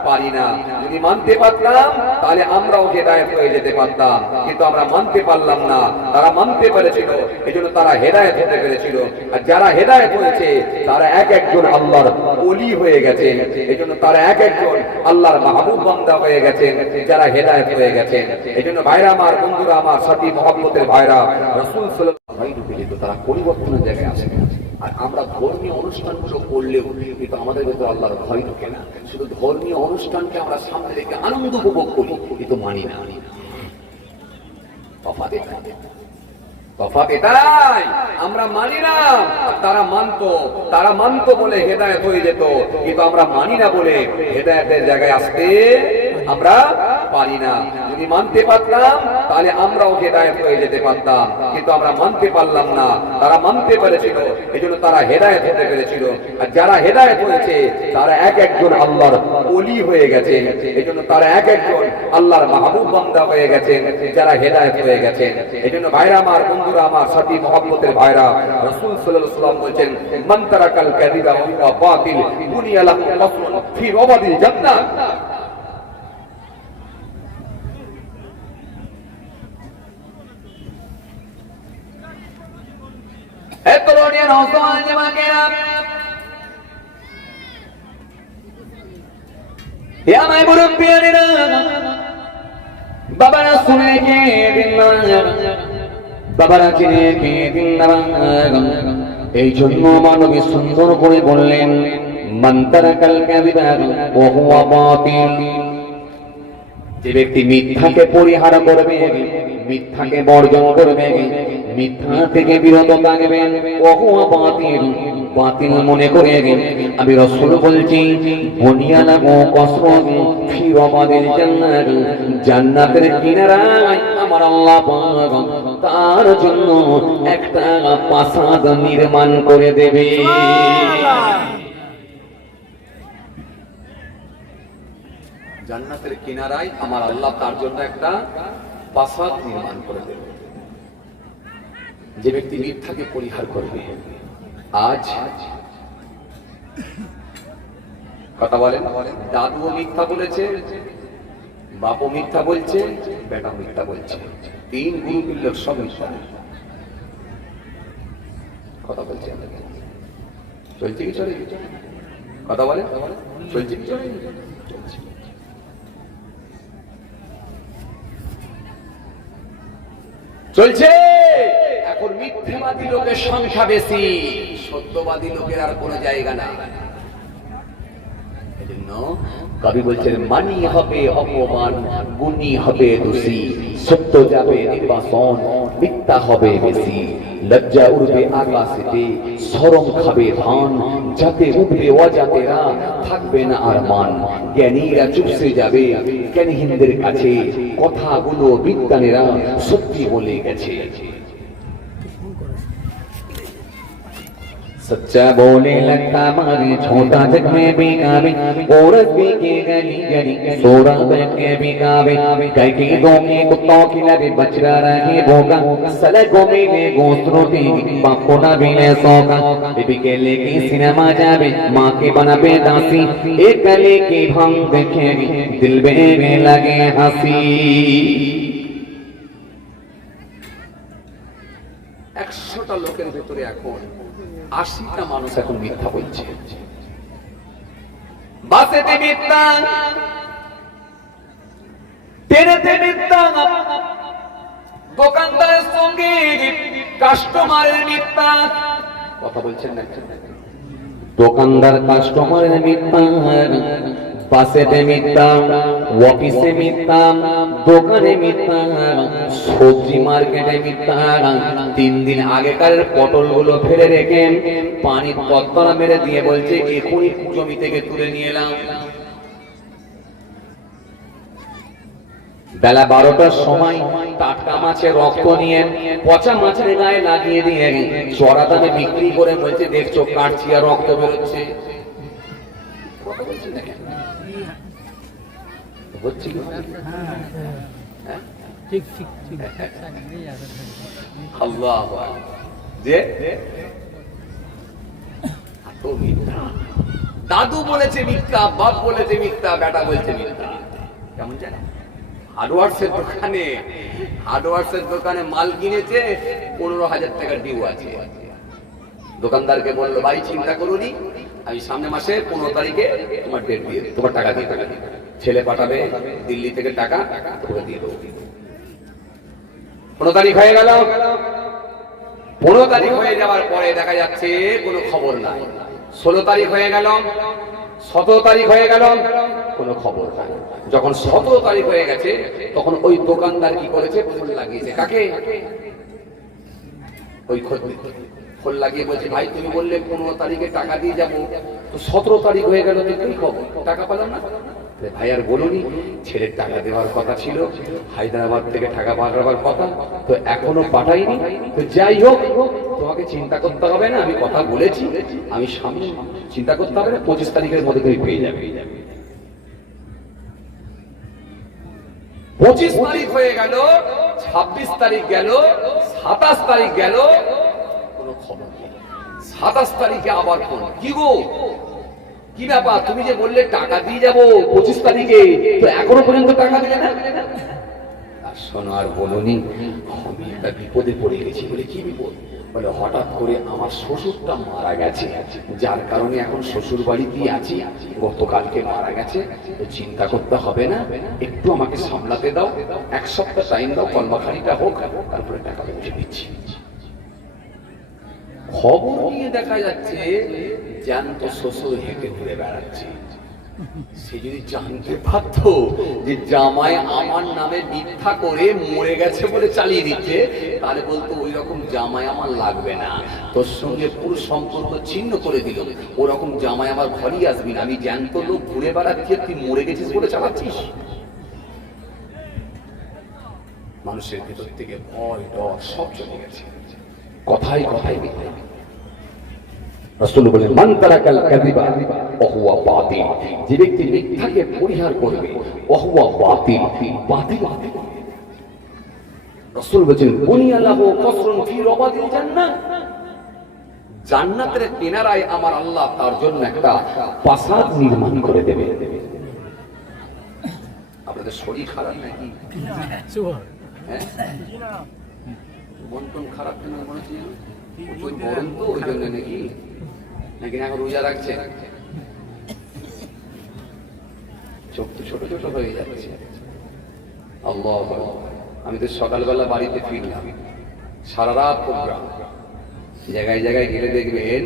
পারি না। যদি মানতে পারতাম তাহলে আমরাও হেদায়েত হয়ে যেতে পারতাম, কিন্তু আমরা মানতে পারলাম না। তারা মানতে পেরেছিল, এজন্য তারা হেদায়েত হতে পেরেছিল। আর যারা হেদায়েত হয়েছে তারা এক একজন আল্লাহর ওলি হয়ে গেছেন, এজন্য তারা এক একজন আল্লাহর মাহবুব বান্দা হয়ে গেছেন, যারা হেদায়েত হয়ে গেছেন। এজন্য ভাইরা আমার, বন্ধুরা আমার, সাথী মহব্বতের ভাইরা, রাসূল সাল্লাল্লাহু আলাইহি ওয়াসাল্লাম তারা পরিবর্তনের জায়গায় আসে। আর আমরা ধর্মীয় অনুষ্ঠানগুলো করলেও কিন্তু আমাদের ভেতরে আল্লাহর ভয় ঢোকে না। শুধু ধর্মীয় অনুষ্ঠানকে আমরা সামনে রেখে আনন্দ উপভোগ করি, কিন্তু মানি না। তফাৎ এটাই, আমরা মানি না, তারা মানতো বলে হেদায়েত হয়ে যেত, কিন্তু আমরা মানি না বলে হেদায়েতের জায়গায় আসতে আমরা পারি না। যদি মানতে পারতাম তাহলে আমরাও হেদায়েত হয়ে যেতে পারতাম, কিন্তু আমরা মানতে পারলাম না। তারা মানতে পেরেছিল, এজন্য তারা হেদায়েত হতে পেরেছিল। আর যারা হেদায়েত হয়েছে তারা এক একজন আল্লাহর ওলি হয়ে গেছে, এজন্য তারা এক একজন আল্লাহর মাহবুব বান্দা হয়ে গেছেন, যারা হেদায়েত হয়ে গেছেন। এজন্য ভাইরা আমার, বন্ধুরা আমার, সাথী মহব্বতের ভাইরা, রাসূল সাল্লাল্লাহু আলাইহি ওয়াসাল্লাম বলেছেন, মান তারাকাল কাযিবা ওয়া বাতিল বুনিয়া লাহু কসরুন ফি রাবাদিল জান্নাহ। একরোনিয়া নওজওয়ান জামাকেরা, ইয়া মাই মুরব্বিয়ানেরা, বাবারা শুনে কে দিন না, বাবারা চিনে কে দিন না। এই জন্য মানবী সুন্দর করে বললেন, মান তারাকাল কাযিবা ওয়া হুয়া বাতিল। যে ব্যক্তি মিথ্যাকে পরিহার করবে, মিথ্যাকে বর্জন করবে, মিথ্যা থেকে বিরত থাকবেন, ওয়া হুয়া বাতিল, বাতিল মনে করে আমি রাসূল বলছি, বুনিয়া লাহু কসরুন ফি রাবাদিল জান্নাত, জান্নাতের কিনারায় আমার আল্লাহ পাক তার জন্য একটা প্রাসাদ নির্মাণ করে দেবে। জান্নাতের কিনারায় আমার আল্লাহ তার জন্য একটা প্রাসাদ নির্মাণ করে দেবে। যে ব্যক্তি মিথ্যাকে পরিহার করবে, আজ কথা বলেন, দাদুও মিথ্যা বলেছে, বাপও মিথ্যা বলছে, বেটা মিথ্যা বলছে, তিন গুরুকুল লোক সব মিথ্যা কথা বলছে। চলছে কি চলে? কথা বলে চলছে কি চলে? চলছে। এখন মিথ্যাবাদী লোকের সংখ্যা বেশি, সত্যবাদী লোকের আর কোনো জায়গা না। এজন্য কবি বলছেন, মানি হবে অপমান, গুণী হবে দোষী, সত্য যাবে নির্বাসন, মিথ্যা হবে বেশি। লজ্জা উঠবে আকাশেতে, শরম খাবে ধান, যাতে উঠবে অজাতেরা, থাকবে না আর মান। জ্ঞানীরা চুপসে যাবে জ্ঞানীহীনদের কাছে, কথাগুলো বিজ্ঞানীরা সত্যি বলে গেছে। सच्चा बोले लगता मारे, छोटा जग में भी काबे, औरत भी के गली गली, सोरा बैठ के भी काबे, कई की दो के कुत्तों की लगे बचरा रहे भोगा, सलगों में ले गोश्त रोटी, बापो ना भी ले सोगा। बेबी के लेके सिनेमा जावे, माँ के बना पे दासी, एक गली की भंग देखेगी, दिल में लगे हंसी। 100টা লোকের ভিতরে এখন 80টা মানুষ এখন মিথ্যা বলছে। বাসেতে মিথ্যা, ট্রেনেতে মিথ্যা, দোকানদারের সঙ্গে কাস্টমারের মিথ্যা। কথা বলছেন না? দোকানদার কাস্টমারের মিথ্যা, বাসেতে মিথ্যা, অফিসে মিথ্যা, দোকানে মিথ্যা, সবজি মার্কেটে মিথ্যা। 3 দিন আগেকার পটল গুলো ফেলে রেখে পানির তত্তরা মেরে দিয়ে বলছে এখনই জমি থেকে তুলে নিয়ে এলাম। বেলা 12টার সময় টাটকা মাছের রক্ত নিয়ে পচা মাছের গায়ে লাগিয়ে দিয়ে চড়া দামে বিক্রি করে বলছে দেখছো কাটছি আর রক্ত বেরোচ্ছে। দাদু বলেছে মিথ্যা, বাপ বলেছে মিথ্যা, বেটা বলছে মিথ্যা। কেমন জানে? হার্ডওয়ার্সের দোকানে মাল কিনেছে, 15,000 টাকা ডিউ আছে। দোকানদারকে বললো ভাই চিন্তা করুনি, আমি সামনে মাসে 15 তারিখে তোমার ডেট দিয়ে তোমার টাকা দিয়ে ছেলে পাঠাবে দিল্লি থেকে টাকা তোকে দিয়ে দেবো। 15 তারিখ হয়ে গেল। 15 তারিখ হয়ে যাওয়ার পরে দেখা যাচ্ছে কোনো খবর নাই। 16 তারিখ হয়ে গেল, 17 তারিখ হয়ে গেল, কোনো খবর নাই। যখন 17 তারিখ হয়ে গেছে তখন ওই দোকানদার কি করেছে, ফোন লাগিয়েছে। কাকে? ওই ফোন লাগিয়ে বলছে, ভাই তুমি বললে 15 তারিখে টাকা দিয়ে যাবো, তো 17 তারিখ হয়ে গেল, তো কি খবর, টাকা পেলাম না। ভাই আর বলুনি, ছেলের টাকা দেওয়ার কথা ছিল, হায়দ্রাবাদ থেকে টাকা পাঠাবার কথা, তো এখনো পাঠাইনি। তো যাই হোক, তোমাকে চিন্তা করতে হবে না, আমি কথা বলেছি, আমি সামনে, চিন্তা করতে হবে না, 25 তারিখের মধ্যে তুমি পেয়ে যাবে। 25 তারিখ হয়ে গেল, 26 তারিখ গেল, 27 তারিখ গেল, কোনো খবর নেই। 27 তারিখে আবার ফোন, কি গো কি ব্যাপার, তুমি যে বললে টাকা দিয়ে যাবো 25 তারিখে, তো এখনো পর্যন্ত টাকা দিলে না। আর শোনো আর বলুনি, আমি একটা বিপদে পড়ে গেছি। বলে কি বিপদ? বলে হঠাৎ করে আমার শ্বশুরটা মারা গেছে, যার কারণে এখন শ্বশুর বাড়িতেই আছি, গতকালকে মারা গেছে, তো চিন্তা করতে হবে না, একটু আমাকে সামলাতে দাও, 1 সপ্তাহ টাইম দাও, কর্মখানিটা হোক, তারপরে টাকা পৌঁছে দিচ্ছি। খবর নিয়ে দেখা যাচ্ছে জ্যান্ত শ্বশুর হেঁটে ঘুরে বেড়াচ্ছে। সে যদি জানতে পারত যে জামাই আমার নামে মিথ্যা করে মরে গেছে বলে চালিয়ে দিচ্ছে, তাহলে বলতো ওই রকম জামাই আমার লাগবে না, তোর সঙ্গে পুরো সম্পর্ক ছিন্ন করে দিল, ওরকম জামাই আমার ঘরেই আসবি না, আমি জ্যান্ত লোক ঘুরে বেড়াচ্ছি, তুই মরে গেছিস বলে চালাচ্ছিস। মানুষের ভেতর থেকে ভয় ডর সব চলে গেছে, কথাই কথাই মিথ্যা। রাসূল বলেন, মান তারাকাল কাযিবা ওয়া হুয়া বাতিল, যে ব্যক্তি মিথ্যাকে পরিহার করবে, ওয়া হুয়া বাতিল, বাতিল। রাসূল বলেন, বুনিয়া লাহু কসরুন ফি রাবাদিল জান্নাহ, জান্নাতের কিনারায় আমার আল্লাহ তার জন্য একটা প্রাসাদ নির্মাণ করে দেবে। আপনাদের শরীর খারাপ নাকি? হ্যাঁ, মন কোন খারাপ কেন মনে হচ্ছে? ওই গরম তো, ওই জন্য নাকি? নাকি এখন রোজা রাখছে? চোখ তো ছোট ছোট হয়ে যাচ্ছে। আল্লাহ, আমি তো সকালবেলা বাড়িতে ফিরলাম, সারা রাত প্রোগ্রাম, জায়গায় জায়গায় গেলে দেখবেন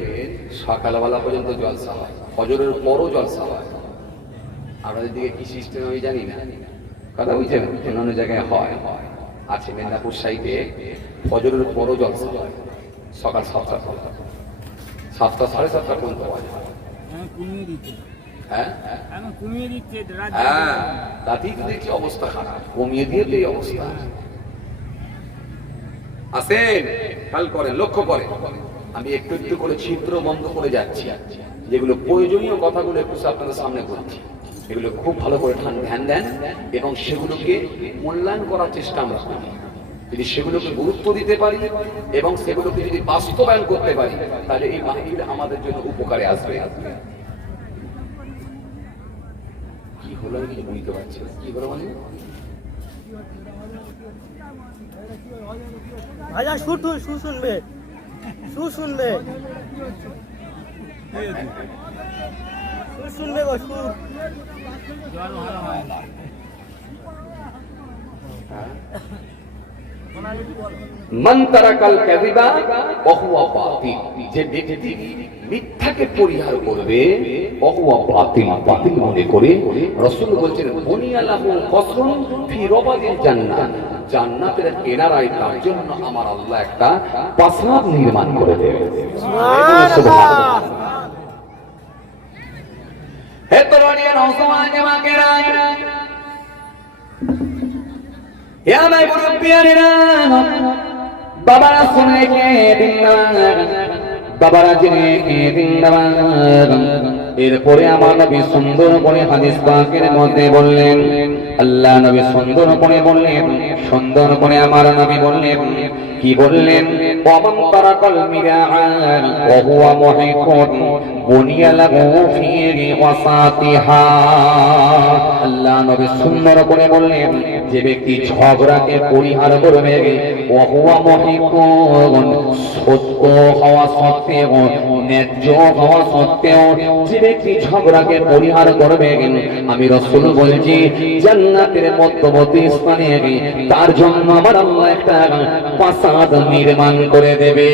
সকালবেলা পর্যন্ত জলসা হয়, ফজরের পরও জলসা হয়। আপনাদের দিকে কি সিস্টেম আমি জানি না, কথা বুঝছেন? অন্যান্য জায়গায় হয়, আছে মেদিনীপুর সাইডে ফজরের পরও জলসা হয়, সকাল 7টা 7টা 7:30 পর্যন্ত হয়। হ্যাঁ, তাতেই তো দেখছি অবস্থা খারাপ, কমিয়ে দিয়ে এই অবস্থা। আসেন, খেয়াল করেন, লক্ষ্য করেন, আমি একটু একটু করে ছিদ্র বন্ধ করে যাচ্ছি, যেগুলো প্রয়োজনীয় কথাগুলো একটু আপনাদের সামনে বলছি, এগুলো খুব ভালো করে ধ্যান দেন এবং সেগুলোকে মূল্যায়ন করার চেষ্টা আমরা করি। যদি সেগুলোকে গুরুত্ব দিতে পারি এবং সেগুলোকে যদি বাস্তবায়ন করতে পারি, তাহলে এই মাহফিল আমাদের জন্য উপকারে আসবে। কি হলো আমি বুঝতে পারছি না, কি হলো মানে? ভাইয়া সুর শুনবে, সুর শুনবে, সুর শুনবে গো, সুর। মান তারাকাল কাযিবা ওয়া হুয়া বাতিল, যে ব্যক্তি মিথ্যাকে পরিহার করবে, ওয়া হুয়া বাতিল, বাতিল মনে করে, রাসূল বলেন, বুনিয়া লাহু কসরুন ফি রাবাদিল জান্নাহ, জান্নাতের কিনারায় তার জন্য আমার আল্লাহ একটা প্রাসাদ নির্মাণ করে দেবে। সুবহানাল্লাহ। হে তরুণীরা, নওজওয়ান জামাকেরা, ইয়া মাই মুরব্বিয়ানা, বাবারা শুনে কে দিন, বাবারা জেনে কে দিন। এরপরে আমার নবী সুন্দর করে হাদিস পাকের মধ্যে বললেন, আল্লাহ নবী সুন্দর করে বললেন, সুন্দর করে আমার নবী বললেন, কি বললেন? ওয়ামান তারাকাল মিরাআ ওয়া হুয়া মুহিকুন বুনিয়া লাহু ফি ওয়াসাতিহা, আল্লাহ নবী সুন্দর করে বললেন, যে ব্যক্তি ঝগড়াকে পরিহার করবে, ওয়া হুয়া মুহিকুন, সত্য হওয়া সত্ত্বেও, ন্যায্য হওয়া সত্ত্বেও যে ব্যক্তি ঝগড়াকে পরিহার করবে, আমি রাসূল বলছি জান্নাতের মধ্যবর্তী স্থানে তার জন্য আমার আল্লাহ একটা প্রাসাদ নির্মাণ করে দেবে।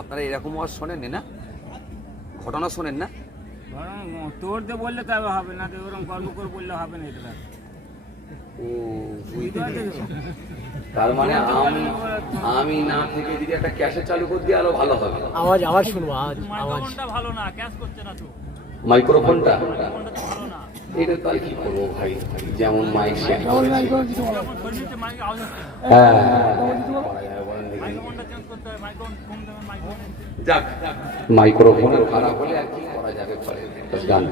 আপনারা এরকম ওয়াজ শোনেন না? ঘটনা শোনেন না? তোর দিয়ে বললে তবে হবে না, তো ওরকম গল্প করে বললে হবে না। এটা ও বুঝতে পেরেছি। তার মানে আমি না থেকে যদি একটা ক্যাশে চালু করে দিয়ে আরো ভালো হবে। আওয়াজ আওয়াজ শুনবো, আওয়াজ আওয়াজ। মাইক্রোফোনটা ভালো না, ক্যাশ করছে না তো। মাইক্রোফোনটা মাইক্রোফোনটা তো ভালো না। এটা তো আর কি করবো ভাই, যেমন মাইক সেট যখন শরীরে মাইক আওয়াজ আসছে, হ্যাঁ মাইক্রোফোনটা চেঞ্জ করতে হবে। মাইক্রোফোন কম দামের মাইক্রোফোন। যাক, মাইক্রোফোনের খারাপ হলে আর কি করা যাবে, পরে গান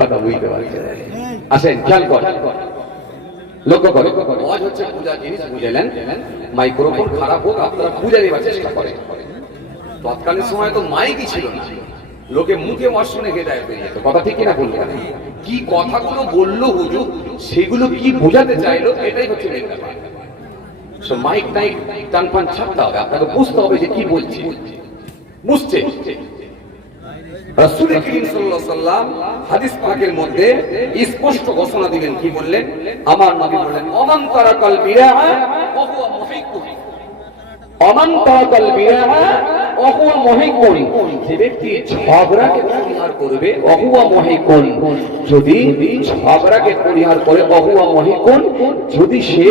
কথা বুঝতে পারছি। আসেন খেয়াল কর, লক্ষ্য করে, আওয়াজ হচ্ছে পূজার জিনিস, বুঝলেন? মাইক্রোফোন খারাপ হোক, আপনারা পূজা দেওয়ার চেষ্টা করেন। তৎকালীন সময় তো মাইকই ছিল না, লোকে মুখে ওয়াজ শুনে হেদায়েত হয়ে যেত। কথা ঠিক কিনা বলবেন? কি কথাগুলো বললো হুজুর, সেগুলো কি বোঝাতে চাইলো, এটাই হচ্ছে মেন ব্যাপার। মাইক টাইক টান পান ছাড়তে হবে, আপনাকে বুঝতে হবে যে কি বলছি। বুঝছে রাসূল করিম সাল্লাল্লাহু আলাইহি সাল্লাম হাদিস পাকের মধ্যে স্পষ্ট ঘোষণা দিলেন, কি বললেন? আমার নবী বললেন, অমান তারাকাল বিরাআ ওয়া হুয়া মুহিক্কুন, অমান তারাকাল বিরাআ ওয়া হুয়া মুহিক্কুন, যে ব্যক্তি ঝগড়াকে পরিহার করবে, ওয়া হুয়া মুহিক্কুন, যদি ঝগড়াকে পরিহার করে, ওয়া হুয়া মুহিক্কুন, যদি সে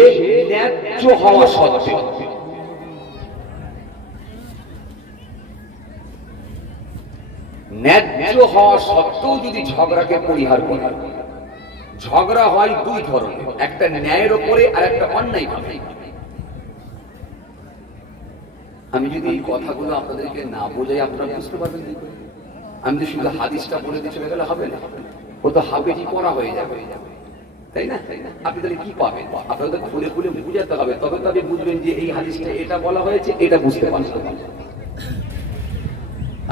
ন্যায্য হওয়া সত্ত্বেও, ন্যায্য হওয়া সত্ত্বেও যদি ঝগড়াকে পরিহার করে। ঝগড়া হয় দুই ধরনের, একটা ন্যায়ের ওপরে আর একটা অন্যায় ভাবে। আমি যদি এই কথাগুলো আপনাদেরকে না বোঝাই, আপনারা বুঝতে পারবেন কি করে? আমি তো শুধু হাদিসটা বলে দিয়ে চলে গেলে হবে না, ও তো হাফেজি পড়া হয়ে যাবে, তাই না? আপনি তাহলে কি পাবেন? আপনাদের খুলে খুলে বুঝাতে হবে, তবে তো আপনি বুঝবেন যে এই হাদিসটা এটা বলা হয়েছে, এটা বুঝতে পারছেন।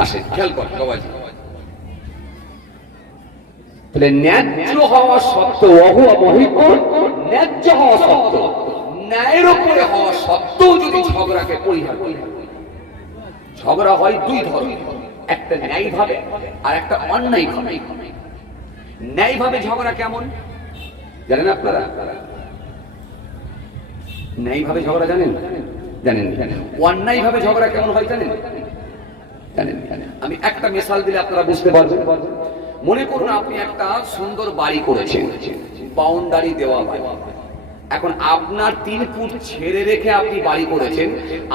আসেন খেয়াল কর সবাই, তাহলে ন্যায্য হওয়া সত্ত্বেও, ন্যায্য হওয়া সত্ত্বেও, ন্যায়ের উপরে হওয়া সত্ত্বেও যদি ঝগড়াকে পরিহার করি। ঝগড়া হয় দুই ধরনের, একটা ন্যায় ভাবে আর একটা অন্যায় ভাবে। ন্যায় ভাবে ঝগড়া কেমন জানেন আপনারা? ন্যায় ভাবে ঝগড়া জানেন? জানেন? অন্যায় ভাবে ঝগড়া কেমন হয় জানেন? জানেন? আমি একটা মিসাল দিলে আপনারা বুঝতে পারবেন। মনে করুন আপনি একটা সুন্দর বাড়ি করেছেন, বাউন্ডারি দেওয়া বাড়ি। এখন আপনার 3 ফুট ছেড়ে রেখে আপনি বাড়ি করেছেন,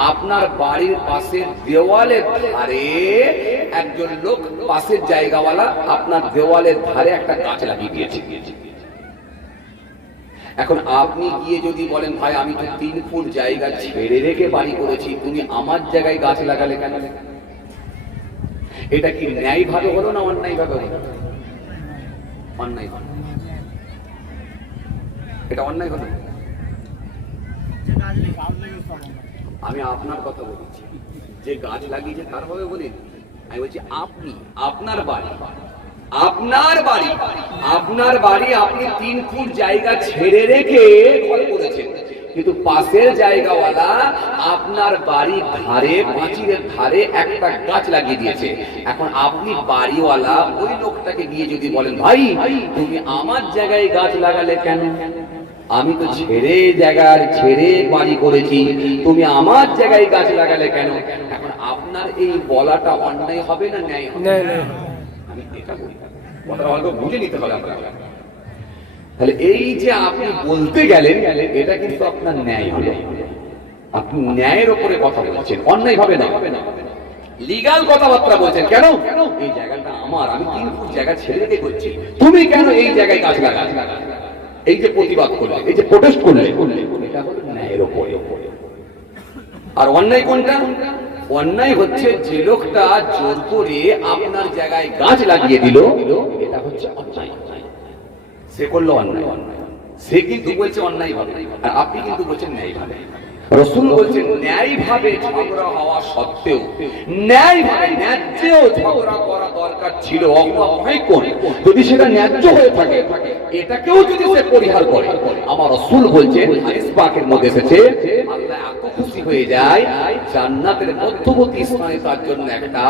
আপনার বাড়ির পাশের দেওয়ালের ধারে একজন লোক, পাশের জায়গাওয়ালা, আপনার দেওয়ালের ধারে একটা গাছ লাগিয়ে দিয়েছে। এখন আপনি গিয়ে যদি বলেন, ভাই আমি তো 3 ফুট জায়গা ছেড়ে রেখে বাড়ি করেছি, তুমি আমার জায়গায় গাছ লাগালে কেন? এটা কি ন্যায় ভাবে হলো না অন্যায় ভাবে হলো? অন্যায় হলো। এটা অন্যায় হলো। আমি আপনার কথা বলছি, যে গাছ লাগিয়েছে তার ভাবে বলি। আমি বলছি আপনি, আপনার বাড়ি, আপনার বাড়ি, আপনার বাড়ি আপনি 3 ফুট জায়গা ছেড়ে রেখে ঘর করেছেন, কিন্তু পাশের জায়গাওয়ালা আপনার বাড়ির ধারে, পাঁচিলের ধারে একটা গাছ লাগিয়ে দিয়েছে। এখন আপনি বাড়িওয়ালা ওই লোকটাকে গিয়ে যদি বলেন, ভাই তুমি আমার জায়গায় গাছ লাগালে কেন? আমি তো ছেড়ে বাড়ি করেছি, তুমি আমার জায়গায় গাছ লাগালে কেন? এখন আপনার এই বলাটা অন্যায় হবে না ন্যায় হবে? আমি এটা বলি, কথাটা অল্প বুঝে নিতে হবে আপনাকে। তাহলে এই যে আপনি বলতে গেলেন, এটা কিন্তু আপনার ন্যায় হলো। আপনি ন্যায়ের ওপরে কথা বলছেন, অন্যায় হবে না, লিগাল কথাবার্তা বলছেন। কেন? এই জায়গাটা আমার, আমি 3 ফুট জায়গা ছেড়ে রেখে করছি, তুমি কেন এই জায়গায় গাছ লাগালে? এই যে প্রতিবাদ করলে, এই যে প্রোটেস্ট করলে, এটা হলো ন্যায়ের ওপরে। আর অন্যায় কোনটা? অন্যায় হচ্ছে যে লোকটা জোর করে আপনার জায়গায় গাছ লাগিয়ে দিল, এটা হচ্ছে অন্যায়। সে করলো অন্যায়, সে কিন্তু বলছে অন্যায় ভাবে, আর আপনি কিন্তু বলছেন ন্যায় ভাবে। রাসূল বলছেন ন্যায় ভাবে ঝগড়া হওয়া সত্ত্বেও, ন্যায় ভাবে ন্যায্য ঝগড়া করা দরকার ছিল, যদি সেটা ন্যায্য হয়ে থাকে, এটাকেও যদি সে পরিহার করে, আমার রাসূল বলছেন হাদিস পাকের মধ্যে এসেছে, আল্লাহ এত খুশি হয়ে যায়, জান্নাতের মধ্যবর্তী স্থানে তার জন্য একটা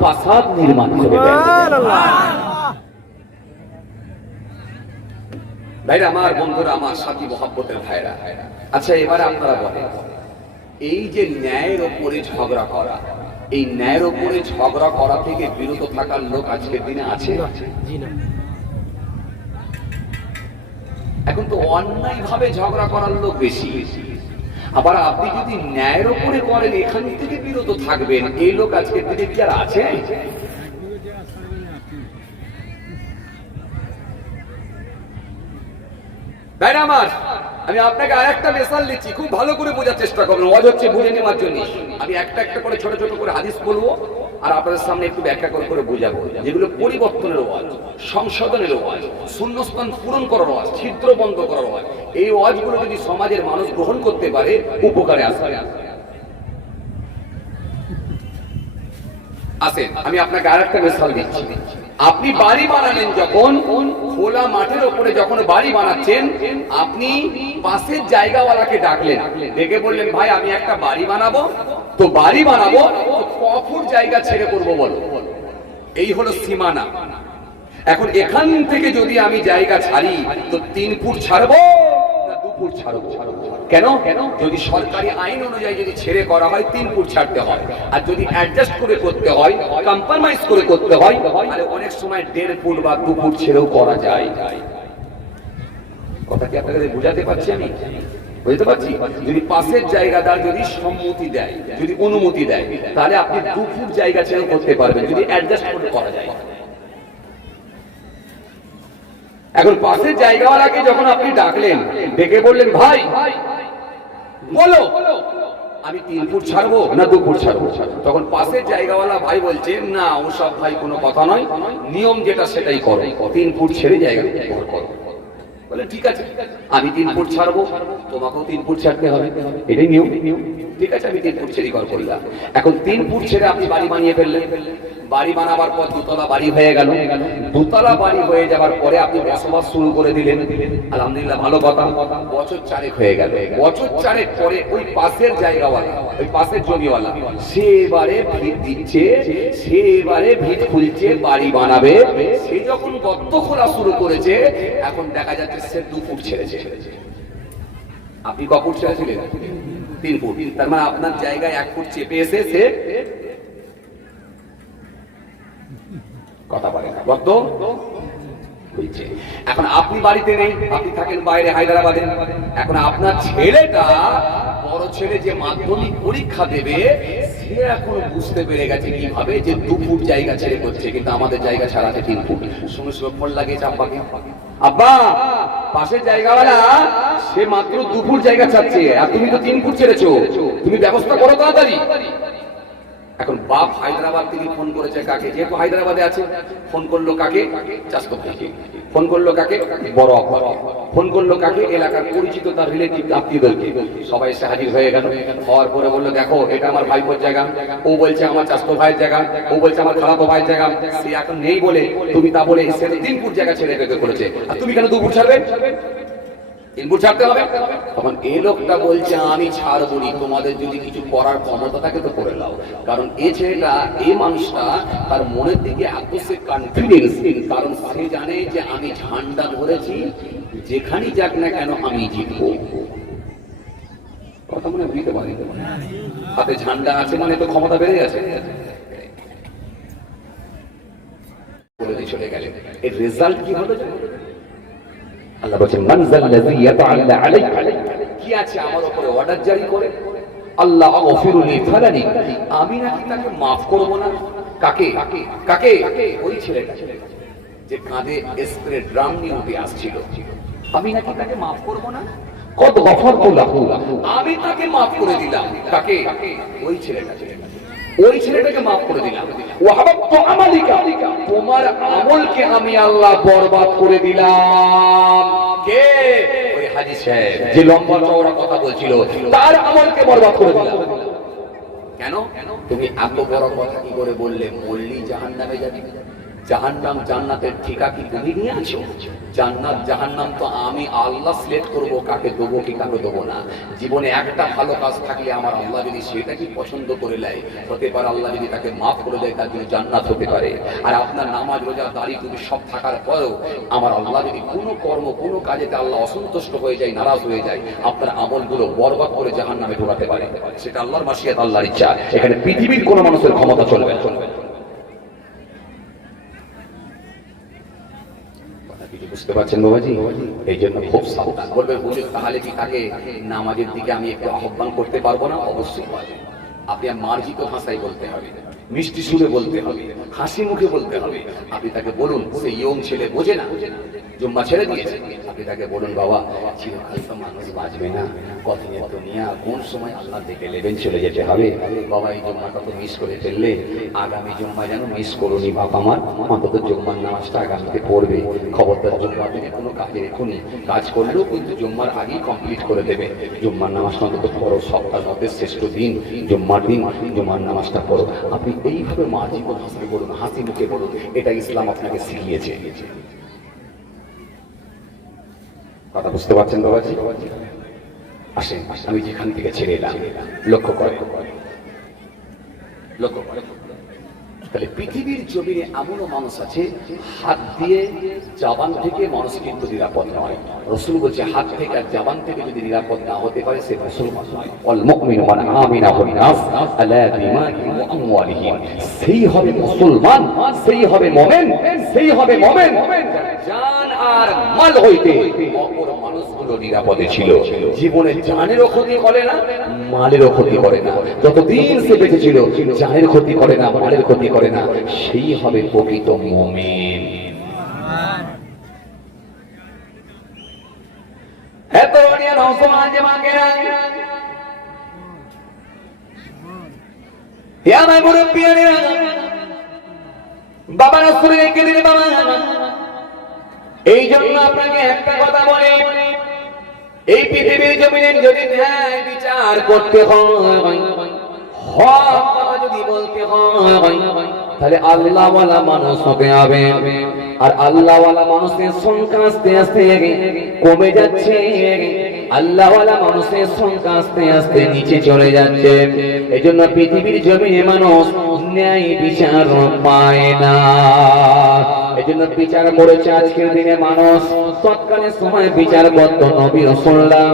প্রাসাদ নির্মাণ করে দেয়। ভাইরা আমার, বন্ধুরা আমার, সাথী মহব্বতের ভাইরা, আচ্ছা এবারে আপনারা বলেন, এই যে ন্যায়ের ওপরে ঝগড়া করা, এই ন্যায়ের উপরে ঝগড়া করা থেকে বিরত থাকার লোক আজকের দিনে আছে? জি না। এখন তো অন্যায় ভাবে ঝগড়া করার লোক বেশি। আবার আপনি যদি ন্যায়ের উপরে করেন এখান থেকে বিরত থাকবেন, এই লোক আজকের দিনে কি আর আছে? তাই না আমার? আমি আপনাকে আর একটা মেসাল দিচ্ছি, খুব ভালো করে বোঝার চেষ্টা করবেন। ওয়াজ হচ্ছে বুঝে নেওয়ার জন্য। আমি একটা একটা করে ছোট ছোট করে হাদিস বলবো আর আপনাদের সামনে একটু ব্যাখ্যা করে করে বোঝাবো, যেগুলো পরিবর্তনের ওয়াজ, সংশোধনের ওয়াজ, শূন্যস্থান পূরণ করার ওয়াজ, ছিদ্র বন্ধ করার ওয়াজ। এই ওয়াজগুলো যদি সমাজের মানুষ গ্রহণ করতে পারে উপকারে আসবে। আসেন আমি আপনাকে আর একটা মেসাল দিচ্ছি। আপনি বাড়ি বানালেন, যখন খোলা মাঠের উপরে যখন বাড়ি বানাচ্ছেন, আপনি পাশের জায়গাওয়ালাকে ডাকলেন, ডেকে বললেন ভাই আমি একটা বাড়ি বানাবো, তো বাড়ি বানাবো ক ফুট জায়গা ছেড়ে করবো বলো। এই হলো সীমানা। এখন এখান থেকে যদি আমি জায়গা ছাড়ি তো 3 ফুট ছাড়বো না 2 ফুট ছাড়বো? কেন? যদি সরকারি আইন অনুযায়ী যদি ছেড়ে করা হয় 3 ফুট ছাড়তে হয়, আর যদি অ্যাডজাস্ট করে করতে হয়, কম্প্রোমাইজ করে করতে হয়, তাহলে অনেক সময় 1.5 ফুট বা 2 ফুট ছেড়েও করা যায়। কথা কি আপনাদের বুঝাতে পারছি? আমি বুঝতে পারছি? যদি পাশের জায়গাদার যদি সম্মতি দেয়, যদি অনুমতি দেয়, তাহলে আপনি 2 ফুট জায়গা ছেড়েও করতে পারবেন, যদি অ্যাডজাস্ট করে করা যায়। এখন পাশের জায়গাওয়ালাকে যখন আপনি ডাকলেন, ডেকে বললেন ভাই বলো আমি 3 ফুট ছাড়বো না 2 ফুট ছাড়বো, তখন পাশের জায়গাওয়ালা ভাই বলছে না ওসব ভাই কোনো কথা নয়, নিয়ম যেটা সেটাই করো, 3 ফুট ছেড়ে জায়গা করো। বলে ঠিক আছে আমি 3 ফুট ছাড়বো, তোমাকেও 3 ফুট ছাড়তে হবে, এটাই নিয়ম। ঠিক আছে আমি 3 ফুট ছেড়ে করলাম। এখন 3 ফুট ছেড়ে আপনি বাড়ি বানিয়ে ফেললেন। বাড়ি বানাবার পর 2 তলা বাড়ি হয়ে গেল। 2 তলা বাড়ি হয়ে যাবার পরে আপনি বসবাস শুরু করে দিলেন। আলহামদুলিল্লাহ, ভালো কথা। বছর 4 হয়ে গেল। বছর 4 পরে ওই পাশের জায়গাওয়ালা, ওই পাশের জমিওয়ালা, সে এবারে ভিত দিচ্ছে, সে এবারে ভিত খুলছে, বাড়ি বানাবে। সে যখন গর্ত খোলা শুরু করেছে, এখন দেখা যাচ্ছে সে 2 ফুট ছেড়েছে। আপনি ক ফুট ছেড়েছিলেন? 3 ফুট। তার মানে আপনার জায়গায় 1 ফুট চেপে এসে সে কথা বলে না, গর্ত খুলছে। এখন আপনি বাড়িতে নেই, আপনি থাকেন বাইরে হায়দ্রাবাদে। এখন আপনার ছেলেটা, বড় ছেলে যে মাধ্যমিক পরীক্ষা দেবে, সে এখন বুঝতে পেরে গেছে কিভাবে যে 2 ফুট জায়গা ছেড়ে করছে, কিন্তু আমাদের জায়গা ছাড়াতে 3 ফুট। শুনে শুনে ফোন লাগিয়েছে আব্বাকে, আব্বা পাশের জায়গাওয়ালা সে মাত্র 2 ফুট জায়গা চাচ্ছে, আর তুমি তো 3 ফুট ছেড়েছো, তুমি ব্যবস্থা করো তাড়াতাড়ি। এখন বাপ হায়দ্রাবাদ থেকে ফোন করেছে কাকে? যেহেতু হায়দ্রাবাদে আছে, ফোন করলো কাকে? চাষতো ভাইকে। ফোন করলো কাকে? বড় আব্বাকে। ফোন করলো কাকে? এলাকার পরিচিত তার রিলেটিভ আত্মীয়দেরকে। সবাই এসে হাজির হয়ে গেল। হওয়ার পরে বললো দেখো এটা আমার ভাইপোর জায়গা, ও বলছে আমার চাষতো ভাইয়ের জায়গা, ও বলছে আমার খালাতো ভাইয়ের জায়গা। সে এখন নেই বলে তুমি তা বলে সে 3 ফুট জায়গা ছেড়ে বেঁধে করেছে, আর তুমি কেন 2 ফুট ছাড়বে? 3 ফুট ছাড়তে হবে। তখন এই লোকটা বলছে আমি ছাড়বো নি, তোমাদের যদি কিছু করার ক্ষমতা থাকে তো করে নাও। কারণ এই ছেলেটা, এই মানুষটা, তার মনের দিকে এত সে কনফিডেন্স, কারণ সে জানে যে আমি ঝান্ডা ধরেছি, যেখানেই যাক না কেন আমি জিতবো। কথা মনে বুঝতে পারি, হাতে ঝান্ডা আছে মানে তো ক্ষমতা বেড়ে গেছে। বলে চলে গেলেন। এর রেজাল্ট কি হলো? আল্লাহ বলেন মানজাল্লাযী ইয়াতাআল্লা আলাইকা, কি আছে আমার উপরে অর্ডার জারি করে, আল্লাহ আগফিরুলি ফালানি, আমি নাকি তাকে maaf করব না। কাকে? কাকে? ওই ছেলেটা যে কাঁধে স্প্রে ড্রাম নিয়ে উঠে আসছিল, আমি নাকি তাকে maaf করব না। কত গফরতু লাহু, আমি তাকে maaf করে দিলাম। কাকে? ওই ছেলেটা। ওই ছেলেটাকে maaf করে দিলাম। ওয়াহাবাতু আমালিকা, তোমার আমলকে আমি আল্লাহ বরবাদ করে দিলাম। কে? ওই হাজী সাহেব যে লম্বা চওড়া কথা বলছিল, তার আমলকে বরবাদ করে দিলাম। কেন? তুমি এত বড় কথা কি করে বললে? বললি জাহান্নামে যাবি। জাহান্নাম জান্নাতের ঠিকা কি তুমি নিয়ে আছো? জান্নাত জাহান্নাম তো আমি আল্লাহ সিলেক্ট করব কাকে দেবো কি কাকে দেবো না। জীবনে একটা ভালো কাজ থাকলে আমার আল্লাহ যদি সেটা কি পছন্দ করে নেয়, হতে পারে আল্লাহ যদি তাকে মাফ করে দেয় তার জন্য জান্নাত হতে পারে। আর আপনার নামাজ রোজা দাড়ি টুপি সব থাকার পরেও আমার আল্লাহ যদি কোনো কর্ম কোনো কাজেতে আল্লাহ অসন্তুষ্ট হয়ে যায়, নারাজ হয়ে যায়, আপনার আমলগুলো বরবাদ করে জাহান্নামে ঢোকাতে পারে। সেটা আল্লাহর মাশিয়াত, আল্লাহর ইচ্ছা। এখানে পৃথিবীর কোনো মানুষের ক্ষমতা চলবে না। বুঝতে পারছেন বাবাজি? এই জন্য খুব সাবধান। বলবে হুজুর তাহলে কি তাকে নামাজের দিকে আমি একটু আহ্বান করতে পারবো না? অবশ্যই পারবেন। আপনি মার্জিত ভাষায় বলতে হবে, মিষ্টি সুরে বলতে হবে, হাসি মুখে বলতে হবে। আপনি তাকে বলুন, সে ইয়ং ছেলে বোঝে না, জুম্মা ছেড়ে দিয়েছে, আপনি তাকে বলুন বাবা চিরকাল তো মানুষ বাঁচবে না, কতদিনের দুনিয়া, কোন সময় আল্লাহ দেখে নেবেন, চলে যেতে হবে। বাবা এই জুম্মাটা তো মিস করে ফেললে, আগামী জুম্মা যেন মিস করুনি বাপ আমার, অন্তত জুম্মার নামাজটা আগামীতে পড়বে। খবরদার জুম্মার দিনে কোনো কাজে এখুনি, কাজ করলেও কিন্তু জুম্মার আগেই কমপ্লিট করে দেবে। জুম্মার নামাজটা অন্তত পড়ো, সপ্তাহের মধ্যে শ্রেষ্ঠ দিন জুম্মার দিন, জুম্মার নামাজটা পড়ো। আপনি এইভাবে মার্জিত ভাষায় বলুন, হাসি মুখে বলুন, এটা ইসলাম আপনাকে শিখিয়েছে। কথা বুঝতে পারছেন বাবাজি? আসেন, আমি যেখান থেকে ছেড়ে এলাম লক্ষ্য করে, লক্ষ্য করে। তাহলে পৃথিবীর জমিনে এমনও মানুষ আছে হাত দিয়ে জবান থেকে মানুষ কিন্তু নিরাপদ নয়। রাসূল বলছে হাত থেকে আর জবান থেকে যদি নিরাপদ না হতে পারে সে মুসলমান নয়। ওয়াল মুমিনু মান আমিনা বিন নাস আলা বিমাইহিম ওয়া আমওয়ালিহিম, সেই হবে মুসলমান, সেই হবে মুমিন, সেই হবে মুমিন জান আর মাল হইতে অপর মানুষগুলো নিরাপদে ছিল। জীবনে জানেরও ক্ষতি করে না, মালেরও ক্ষতি করে না। যতদিন সে বেঁচে ছিল জানের ক্ষতি করে না, মালের ক্ষতি করে না, সেই হবে প্রকৃত মুমিন। এত বড়িয়া নওজওয়ান জামাকেরা, হে আমার মুরব্বিয়ানেরা, বাবা রাসূলের কে দিলে বাবা। এই জন্য আপনাকে একটা কথা বলি, এই পৃথিবীর জমিনে যদি ন্যায় বিচার করতে হয়, হক কথা যদি বলতে হয়, তাহলে আল্লাহওয়ালা মানুষ হতে হবে। আর আল্লাহওয়ালা মানুষের সংখ্যা আস্তে আস্তে কমে যাচ্ছে, আল্লাহওয়ালা মানুষের সংখ্যা আস্তে আস্তে নিচে চলে যাচ্ছে। এই জন্য পৃথিবীর জমিনে মানুষ ন্যায় বিচার পায় না। এই জন্য বিচার করেছে আজকের দিনে মানুষ, তৎকালীন সময় বিচার করত নবী রাসূলুল্লাহ।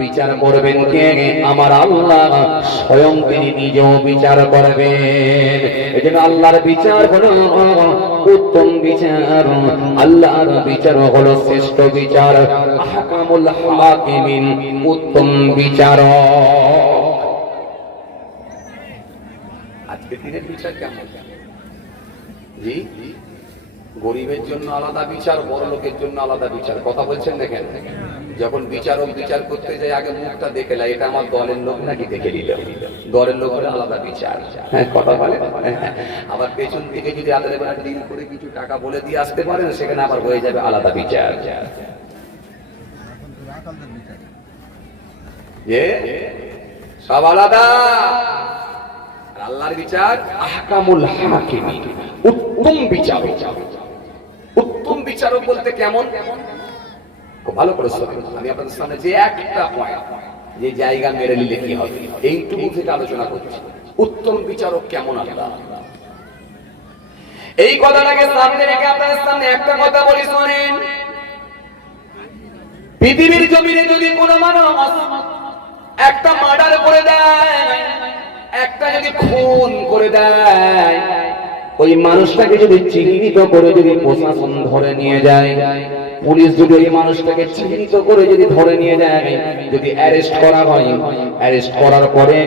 বিচার করবেন কে? আমার আল্লাহ স্বয়ং, তিনি নিজেও বিচার করবেন। এই জন্য আল্লাহর বিচার হলো উত্তম বিচার, আল্লাহর বিচার হলো শ্রেষ্ঠ বিচার। আহকামুল হাকিমিন, উত্তম বিচারক। আজকের দিনের বিচার কেমন? জি, গরিবের জন্য আলাদা বিচার, বড় লোকের জন্য আলাদা বিচার। কথা বলছেন দেখেন, যখন বিচারক বিচার করতে যায় আগে মুখটা দেখে লাই, এটা আমার দলের লোক নাকি দেখে নিল, দলের লোক হলে আলাদা বিচার। হ্যাঁ, কথা বলে। আবার পেছন থেকে যদি আলাদা ডিল করে কিছু টাকা বলে দিয়ে আসতে পারেন, সেখানে আবার হয়ে যাবে আলাদা বিচার। সব আলাদা। আল্লাহর বিচার আহকামুল হাকিমিন, উত্তম বিচারক। উত্তম বিচারক বলতে কেমন? খুব ভালো করে শুনুন, আমি আপনাদের সামনে যে একটা পয়েন্ট, যে জায়গা মেরে নিলে কি হবে, এইটুকু থেকে আলোচনা করছি। উত্তম বিচারক কেমন আল্লাহ, এই কথাটাকে সামনে রেখে আপনাদের সামনে একটা কথা বলি শোনেন। পৃথিবীর জমিনে যদি কোনো মানুষ একটা মার্ডার করে দেয়, একটা যদি খুন করে দেয়, ওই মানুষটাকে যদি চিহ্নিত করে যদি প্রশাসন ধরে নিয়ে যায়, পুলিশ যদি ওই মানুষটাকে চিহ্নিত করে যদি ধরে নিয়ে যায়, যদি অ্যারেস্ট করা হয়, অ্যারেস্ট করার পরে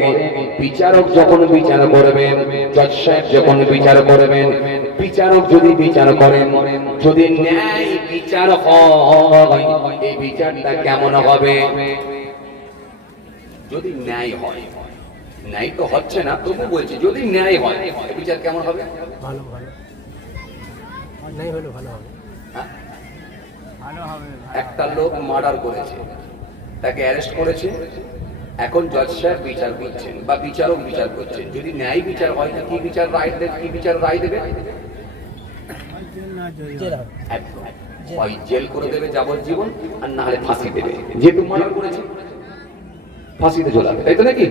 বিচারক যখন বিচার করবেন, জজ সাহেব যখন বিচার করবেন, বিচারক যদি বিচার করেন, যদি ন্যায় বিচার হয়, এই বিচারটা কেমন হবে? যদি ন্যায় হয়, ন্যায় তো হচ্ছে না, তবু বলছি যদি ন্যায় হয়, বিচার কেমন হবে? ভালো ভালো, ন্যায় হলে ভালো হবে। একটা লোক মার্ডার করেছে, তাকে অ্যারেস্ট করেছে, এখন জজ সাহেব বিচার করছেন বা বিচারক বিচার করছেন। যদি ন্যায় বিচার হয়, কি বিচার রায় দেবে? কি বিচার রায় দেবে? জেল হবে। একদম। হয় জেল করে দেবে যাবজ্জীবন, আর না হলে ফাঁসি দেবে। যেহেতু মার্ডার করেছে ফাঁসিতে ঝোলাবে, তাই তো নাকি?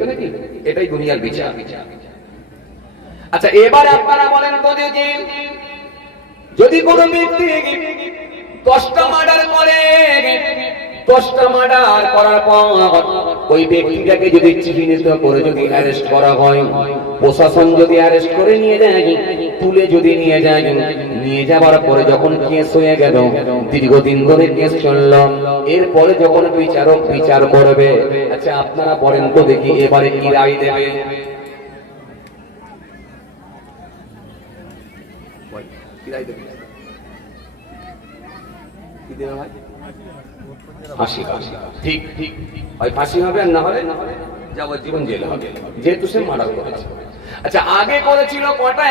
এটাই দুনিয়ার বিচার। আচ্ছা, এবার আপনারা বলেন তো দেখি, যদি কোনো ব্যক্তি 10টা মার্ডার করে, 10টা মার্ডার করার পর ওই ব্যক্তিটাকে যদি চিহ্নিত করে যদি অ্যারেস্ট করা হয়, প্রশাসন যদি অ্যারেস্ট করে নিয়ে যায়, তুলে যদি নিয়ে যায়, নিয়ে যাওয়ার পরে যখন কেস হয়ে গেল, দীর্ঘদিন ধরে কেস চলল, এরপরে যখন বিচারক বিচার করবে, আচ্ছা আপনারা বলেন তো দেখি এবারে কি রায় দেবে? কি রায় দেবে? কি দেবে ভাই? ফাঁসি হবে। ঠিক ঠিক, হয় ফাঁসি হবে আর না হলে যাবজ্জীবন জেল হবে, যেহেতু সে মার্ডার করেছে। আচ্ছা, আগে করেছিল কটা?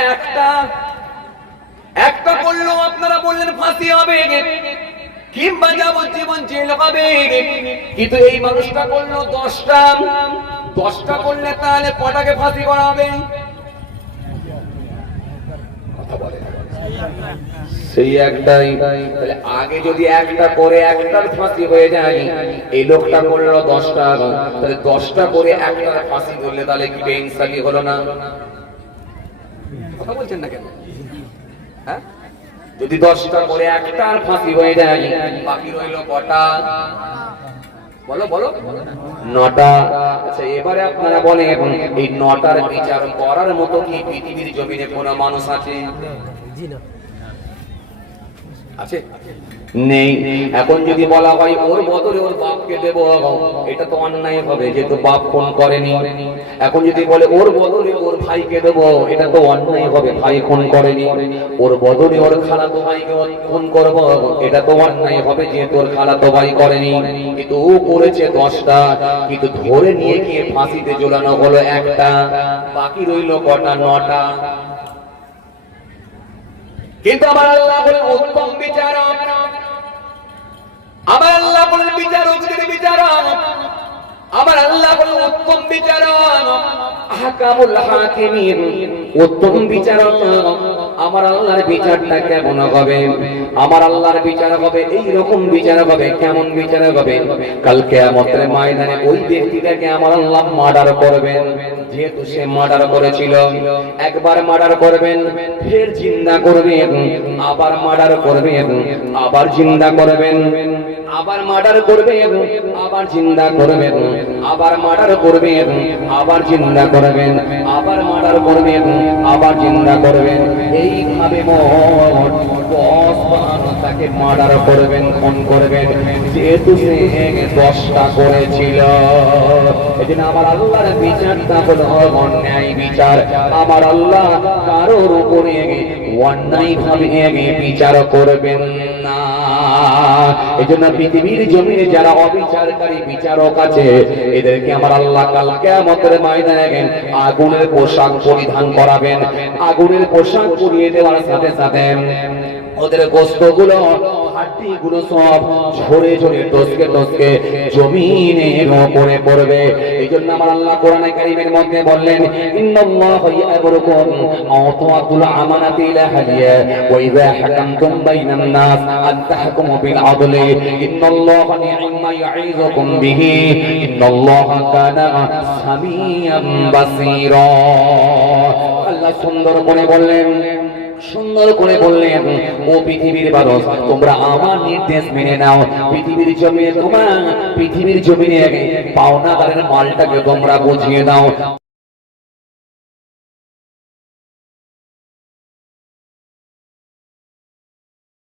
একটা করলো, আপনারা বললেন ফাঁসি হবে কিংবা যাবজ্জীবন জেল হবে, কিন্তু এই মানুষটা করলো 10টা করলে তাহলে কটাকে ফাঁসি করা হবে? কথা বলে সেই একটাই। তাহলে আগে যদি একটা করে একটার ফাঁসি হয়ে যায়, এই লোকটা করলো 10টা, তাহলে 10টা করে একটার ফাঁসি করলে তাহলে কি বেইনসাফি হলো না? কথা বলছেন না কেন? হ্যাঁ, যদি 10টা করে একটার ফাঁসি হয়ে যায়, বাকি রইল কটা? বলো বলো, 9টা। আচ্ছা, এবারে আপনারা বলেন এই 9টার বিচার করার মতো কি পৃথিবীর জমিনে কোনো মানুষ আছে? জি না, আছে? নেই। এখন যদি বলা হয় ওর বদলে ওর বাপকে দেব, এটা তো অন্যায় হবে, যেহেতু বাপ খুন করেনি। এখন যদি বলে ওর বদলে ওর ভাইকে দেব, এটা তো অন্যায় হবে, ভাই খুন করেনি। ওর বদলে ওর খালাতো ভাইকে খুন করব, এটা তো অন্যায় হবে, যেহেতু ওর খালাতো ভাই করেনি। কিন্তু ও করেছে 10টা, কিন্তু ধরে নিয়ে গিয়ে ফাঁসিতে ঝোলানো হলো একটা, বাকি রইল কটা? 9টা। কিন্তু আমার আল্লাহ বলেন উত্তম বিচারক, আমার আল্লাহ বলেন বিচারক যদি বিচারক, আমার আল্লাহ বলেন উত্তম বিচারক, আহকামুল হাকিমিন, উত্তম বিচারক। আমার আল্লাহর বিচারটা কেমন হবে? আমার আল্লাহর বিচার হবে এই রকম বিচার হবে। কেমন বিচার হবে? কাল কিয়ামতের ময়দানে ওই ব্যক্তিটাকে আমার আল্লাহ মার্ডার করবেন, যেহেতু সে মার্ডার করেছিল। একবার মার্ডার করবেন, ফের জিন্দা করবেন, আবার মার্ডার করবেন, আবার জিন্দা করবেন, আবার মার্ডার করবেন, আবার জিন্দা করবেন, আবার মার্ডার করবেন, আবার জিন্দা করবেন, আবার মার্ডার করবেন, আবার জিন্দা করবেন। এইভাবে মোট 10 বার তাকে মার্ডার করবেন, খুন করবেন, যেহেতু সে 10টা করেছিল। এজন্য আমার আল্লাহর বিচারটা হলো অন্যায় বিচার। আমার আল্লাহ কারোর উপরে অন্যায় ভাবে বিচার করবেন না। এজন্য পৃথিবীর জমিনে যারা অবিচারকারী বিচারক আছে, এদেরকে আমার আল্লাহ কাল কিয়ামতের ময়দানে আগুনের পোশাক পরিধান করাবেন। আগুনের পোশাক পরিয়ে দেওয়ার সাথে সাথে ওদের গোশতগুলো, হাড্ডিগুলো সব ঝরে ঝরে টসকে টসকে জমিনের উপরে পড়বে। এইজন্য আমার আল্লাহ কোরআনে কারীমের মধ্যে বললেন, ইন্নাল্লাহা ইয়া'মুরুকুম আন তু'আতুল আমানাতি ইলা আহলিহা ওয়া ইযা হাকামতুম বাইনান নাস আন তাহকুমু বিল আদলি ইন্নাল্লাহা নি'মা ইয়া'ইযুকুম বিহি ইন্নাল্লাহা কানা সামিয়াম বাসীরা। আল্লাহ সুন্দর করে বললেন, সুন্দর করে বললেন, ও পৃথিবীর মানুষ, তোমরা আমার নির্দেশ মেনে নাও। পৃথিবীর জমিনে পৃথিবীর জমিনে পাওনাদারের মালটাকে তোমরা বুঝিয়ে দাও।